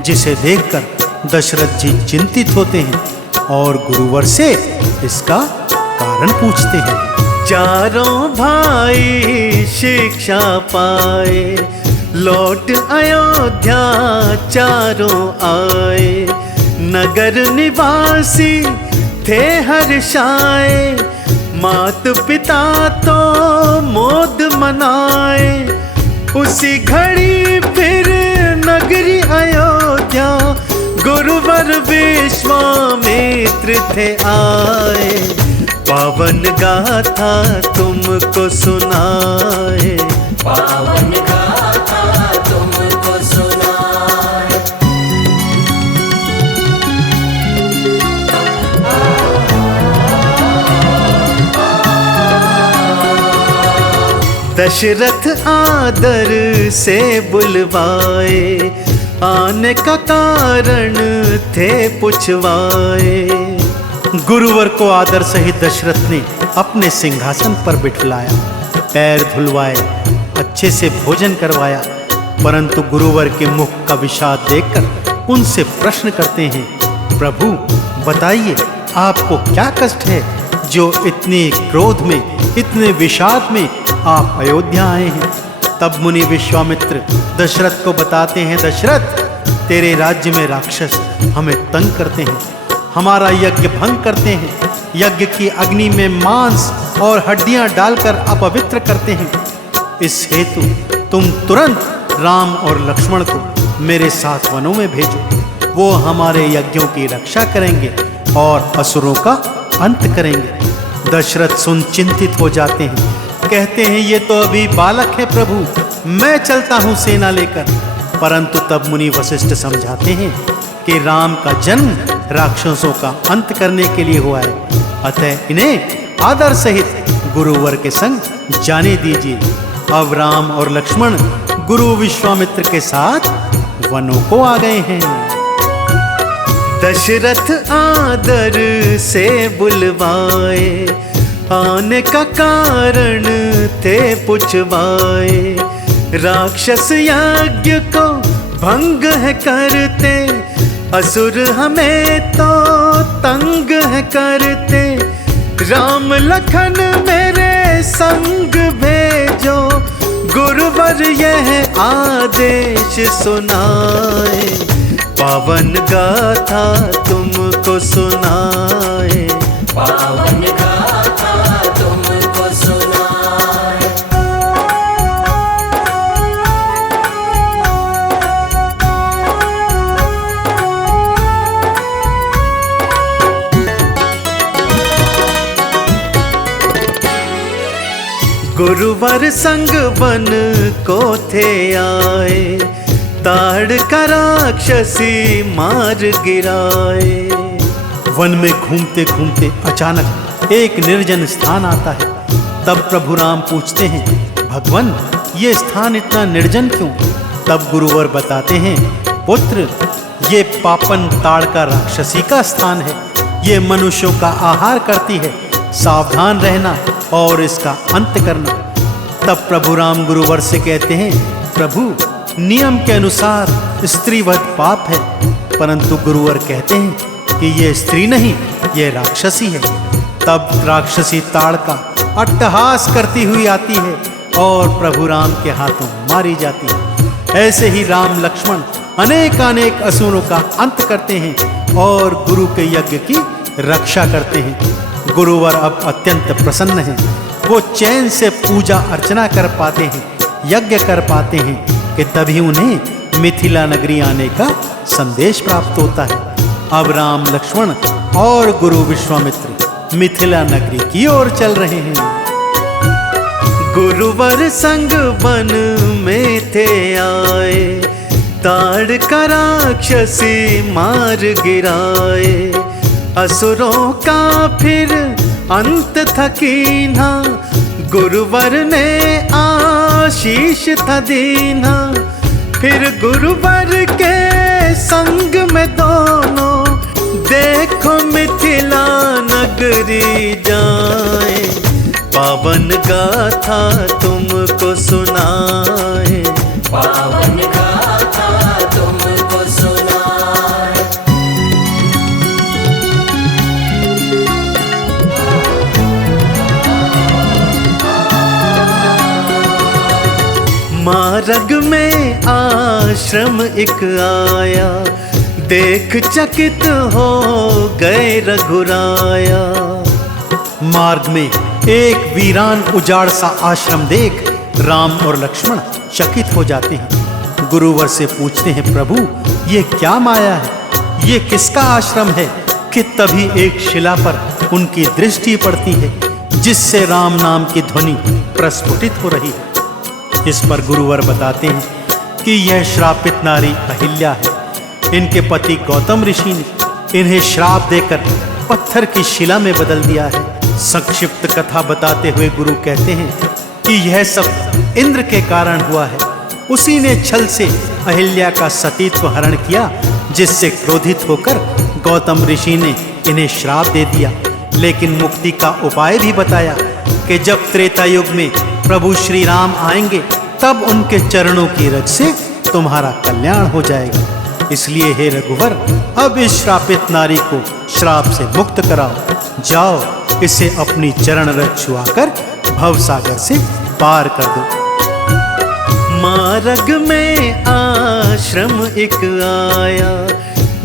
जिसे देखकर दशरथ जी चिंतित होते हैं और गुरुवर से इसका कारण पूछते हैं। चारों भाई शिक्षा पाए, लौट अयोध्या चारों आए। नगर निवासी थे हर्षाए, मात पिता तो मोद मनाए। उसी घड़ी फिर नगरी अयोध्या गुरुवर विश्वामित्र थे आए। पावन गाथा तुमको सुनाए, पावन गाथा तुमको सुनाए। दशरथ आदर से बुलवाए, आने का कारण थे पुछवाए। गुरुवर को आदर सहित दशरथ ने अपने सिंहासन पर बिठलाया, पैर धुलवाए, अच्छे से भोजन करवाया। परंतु गुरुवर के मुख का विषाद देखकर उनसे प्रश्न करते हैं, प्रभु बताइए आपको क्या कष्ट है जो इतने क्रोध में, इतने विषाद में आप अयोध्या आए हैं। तब मुनि विश्वामित्र दशरथ को बताते हैं, दशरथ तेरे राज्य में राक्षस हमें तंग करते हैं, हमारा यज्ञ भंग करते हैं, यज्ञ की अग्नि में मांस और हड्डियां डालकर अपवित्र करते हैं। इस हेतु तुम तुरंत राम और लक्ष्मण को मेरे साथ वनों में भेजो। वो हमारे यज्ञों की रक्षा करेंगे और असुरों का अंत करेंगे। दशरथ सुन चिंतित हो जाते हैं, कहते हैं ये तो अभी बालक है प्रभु, मैं चलता हूँ सेना लेकर। परंतु तब मुनि वशिष्ठ समझाते हैं कि राम का जन्म राक्षसों का अंत करने के लिए हुआ है, अतः इन्हें आदर सहित गुरुवर के संग जाने दीजिए। अब राम और लक्ष्मण गुरु विश्वामित्र के साथ वनों को आ गए हैं। दशरथ आदर से बुलवाए, आने का कारण थे पुछवाए। राक्षस यज्ञ को भंग है करते, असुर हमें तो तंग है करते। राम लखन मेरे संग भेजो, गुरुवर यह आदेश सुनाए। पावन गाथा तुमको सुनाए, पावन गाथा तुमको सुनाए। गुरुवर संग वन को थे आए, ताड़ का राक्षसी मार गिराए। वन में घूमते घूमते अचानक एक निर्जन स्थान आता है। तब प्रभु राम पूछते हैं, भगवान ये स्थान इतना निर्जन क्यों? तब गुरुवर बताते हैं, पुत्र ये पापन ताड़ का राक्षसी का स्थान है, ये मनुष्यों का आहार करती है, सावधान रहना और इसका अंत करना। तब प्रभु राम गुरुवर से कहते हैं, प्रभु नियम के अनुसार स्त्रीवध पाप है। परंतु गुरुवर कहते हैं कि ये स्त्री नहीं, ये राक्षसी है। तब राक्षसी ताड़ का अट्टहास करती हुई आती है और प्रभु राम के हाथों मारी जाती है। ऐसे ही राम लक्ष्मण अनेक असुरों का अंत करते हैं और गुरु के यज्ञ की रक्षा करते हैं। गुरुवर अब अत्यंत प्रसन्न हैं। वो चैन से पूजा अर्चना कर पाते हैं, यज्ञ कर पाते हैं कि तभी उन्हें मिथिला नगरी आने का संदेश प्राप्त होता है। अब राम लक्ष्मण और गुरु विश्वामित्र मिथिला नगरी की ओर चल रहे हैं। गुरुवर संग वन में थे आए, ताड़ का राक्षसी मार गिराए। असुरों का फिर अंत था कीन्हा, गुरुवर ने आशीष था दीन्हा। फिर गुरुवर के संग में दोनों देखो मिथिला नगरी जाए। पावन गाथा तुमको सुनाए, पावन गाथा तुमको सुनाए। मार्ग में आश्रम एक आया, देख चकित हो गए रघुराया। मार्ग में एक वीरान उजाड़ सा आश्रम देख राम और लक्ष्मण चकित हो जाते हैं। गुरुवर से पूछते हैं, प्रभु ये क्या माया है, ये किसका आश्रम है? कि तभी एक शिला पर उनकी दृष्टि पड़ती है, जिससे राम नाम की ध्वनि प्रस्फुटित हो रही है। इस पर गुरुवर बताते हैं कि यह श्रापित नारी अहिल्या है। इनके पति गौतम ऋषि ने इन्हें श्राप देकर पत्थर की शिला में बदल दिया है। संक्षिप्त कथा बताते हुए गुरु कहते हैं कि यह सब इंद्र के कारण हुआ है। उसी ने छल से अहिल्या का सतीत्व हरण किया, जिससे क्रोधित होकर गौतम ऋषि ने इन्हें श्राप दे दिया। लेकिन मुक्ति का उपाय भी बताया कि जब त्रेता युग में प्रभु श्री राम आएंगे, तब उनके चरणों की रज से तुम्हारा कल्याण हो जाएगा। इसलिए हे रघुवर, अब इस श्रापित नारी को श्राप से मुक्त कराओ। जाओ, इसे अपनी चरण रज छुआकर भवसागर से पार कर दो। मार्ग में आश्रम एक आया,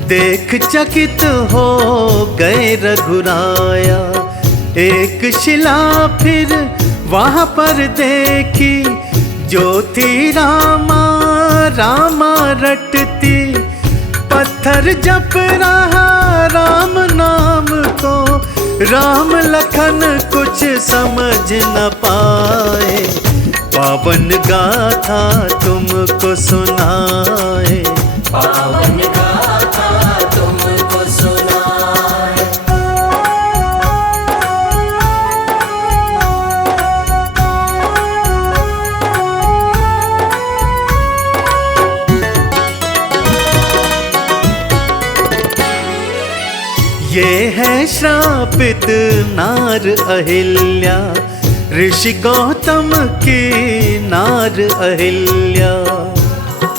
देख चकित हो गए रघुराया। एक शिला फिर वहां पर देखी, जो थी रामा रामा रटती। पत्थर जप रहा राम नाम को, राम लखन कुछ समझ न पाए। पावन गाथा तुमको सुनाए, पावन गाथा तुमको सुनाए। ये है श्रापित नार अहिल्या, ऋषि गौतम की नार अहिल्या।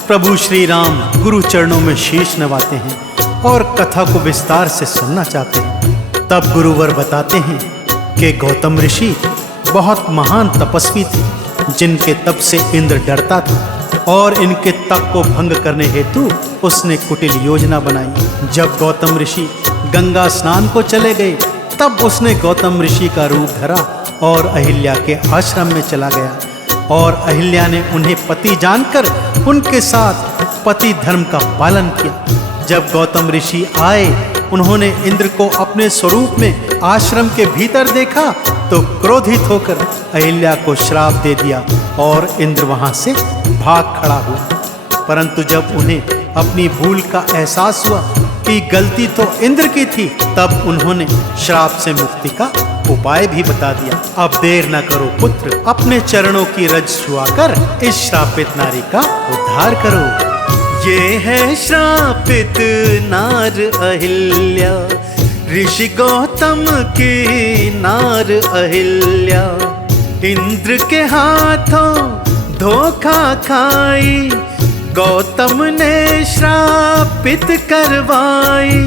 प्रभु श्री राम गुरु चरणों में शीश नवाते हैं और कथा को विस्तार से सुनना चाहते हैं। तब गुरुवर बताते हैं कि गौतम ऋषि बहुत महान तपस्वी थे, जिनके तप से इंद्र डरता था और इनके तप को भंग करने हेतु उसने कुटिल योजना बनाई। जब गौतम ऋषि गंगा स्नान को चले गए, तब उसने गौतम ऋषि का रूप धरा और अहिल्या के आश्रम में चला गया। और अहिल्या ने उन्हें पति जानकर उनके साथ पति धर्म का पालन किया। जब गौतम ऋषि आए, उन्होंने इंद्र को अपने स्वरूप में आश्रम के भीतर देखा तो क्रोधित होकर अहिल्या को श्राप दे दिया और इंद्र वहां से भाग खड़ा हुआ। परंतु जब उन्हें अपनी भूल का एहसास हुआ कि गलती तो इंद्र की थी, तब उन्होंने श्राप से मुक्ति का उपाय भी बता दिया। अब देर न करो पुत्र, अपने चरणों की रज छुआकर इस श्रापित नारी का उद्धार करो। ये है श्रापित नार अहिल्या, ऋषि गौतम की नार अहिल्या। इंद्र के हाथों धोखा खाई, गौतम ने श्रापित करवाई।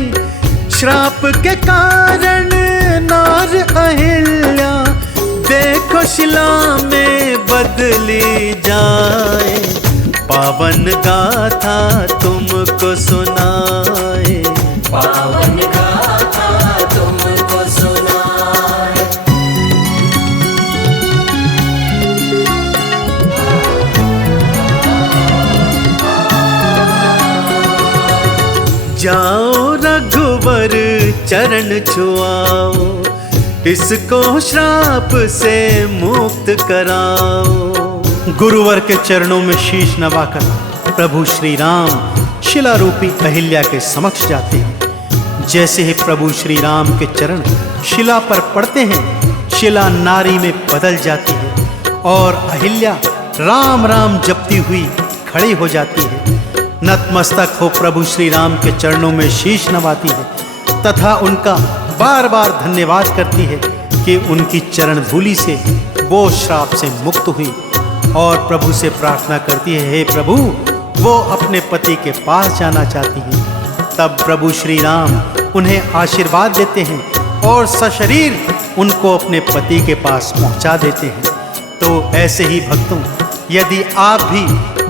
श्राप के कारण नार अहिल्या देखो शिला में बदली जाए। पावन गाथा तुमको सुनाए, पावन गाथा तुमको सुनाए। जाओ रघुवर चरण छुआओ, इसको श्राप से मुक्त कराओ। गुरुवर के चरणों में शीश नवाकर प्रभु श्री राम शिला रूपी अहिल्या के समक्ष जाते हैं। जैसे ही प्रभु श्री राम के चरण शिला पर पड़ते हैं, शिला नारी में बदल जाती है और अहिल्या राम राम जपती हुई खड़ी हो जाती है। नतमस्तक हो प्रभु श्री राम के चरणों में शीश नवाती है तथा उनका बार बार धन्यवाद करती है कि उनकी चरण धूलि से वो श्राप से मुक्त हुई, और प्रभु से प्रार्थना करती है, हे प्रभु, वो अपने पति के पास जाना चाहती है। तब प्रभु श्री राम उन्हें आशीर्वाद देते हैं और सशरीर उनको अपने पति के पास पहुंचा देते हैं। तो ऐसे ही भक्तों, यदि आप भी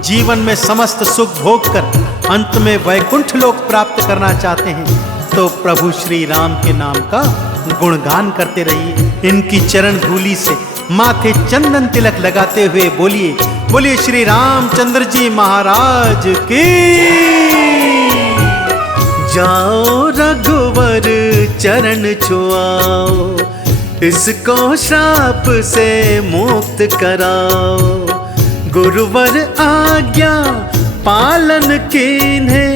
जीवन में समस्त सुख भोग कर अंत में वैकुंठ लोक प्राप्त करना चाहते हैं, तो प्रभु श्री राम के नाम का गुणगान करते रहिए। इनकी चरण धूलि से माथे चंदन तिलक लगाते हुए बोलिए, बोलिए श्री रामचंद्र जी महाराज की। जाओ रघुवर चरण छुआओ, इसको श्राप से मुक्त कराओ। गुरुवर आज्ञा पालन कीन्हे,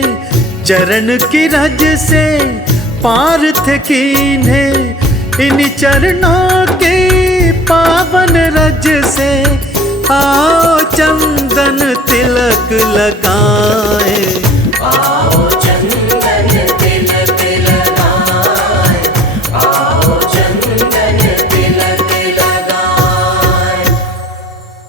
चरण की रज से पार्थ कीन्हे। इन चरणों के पावन रज से आओ चंदन तिलक लगाए।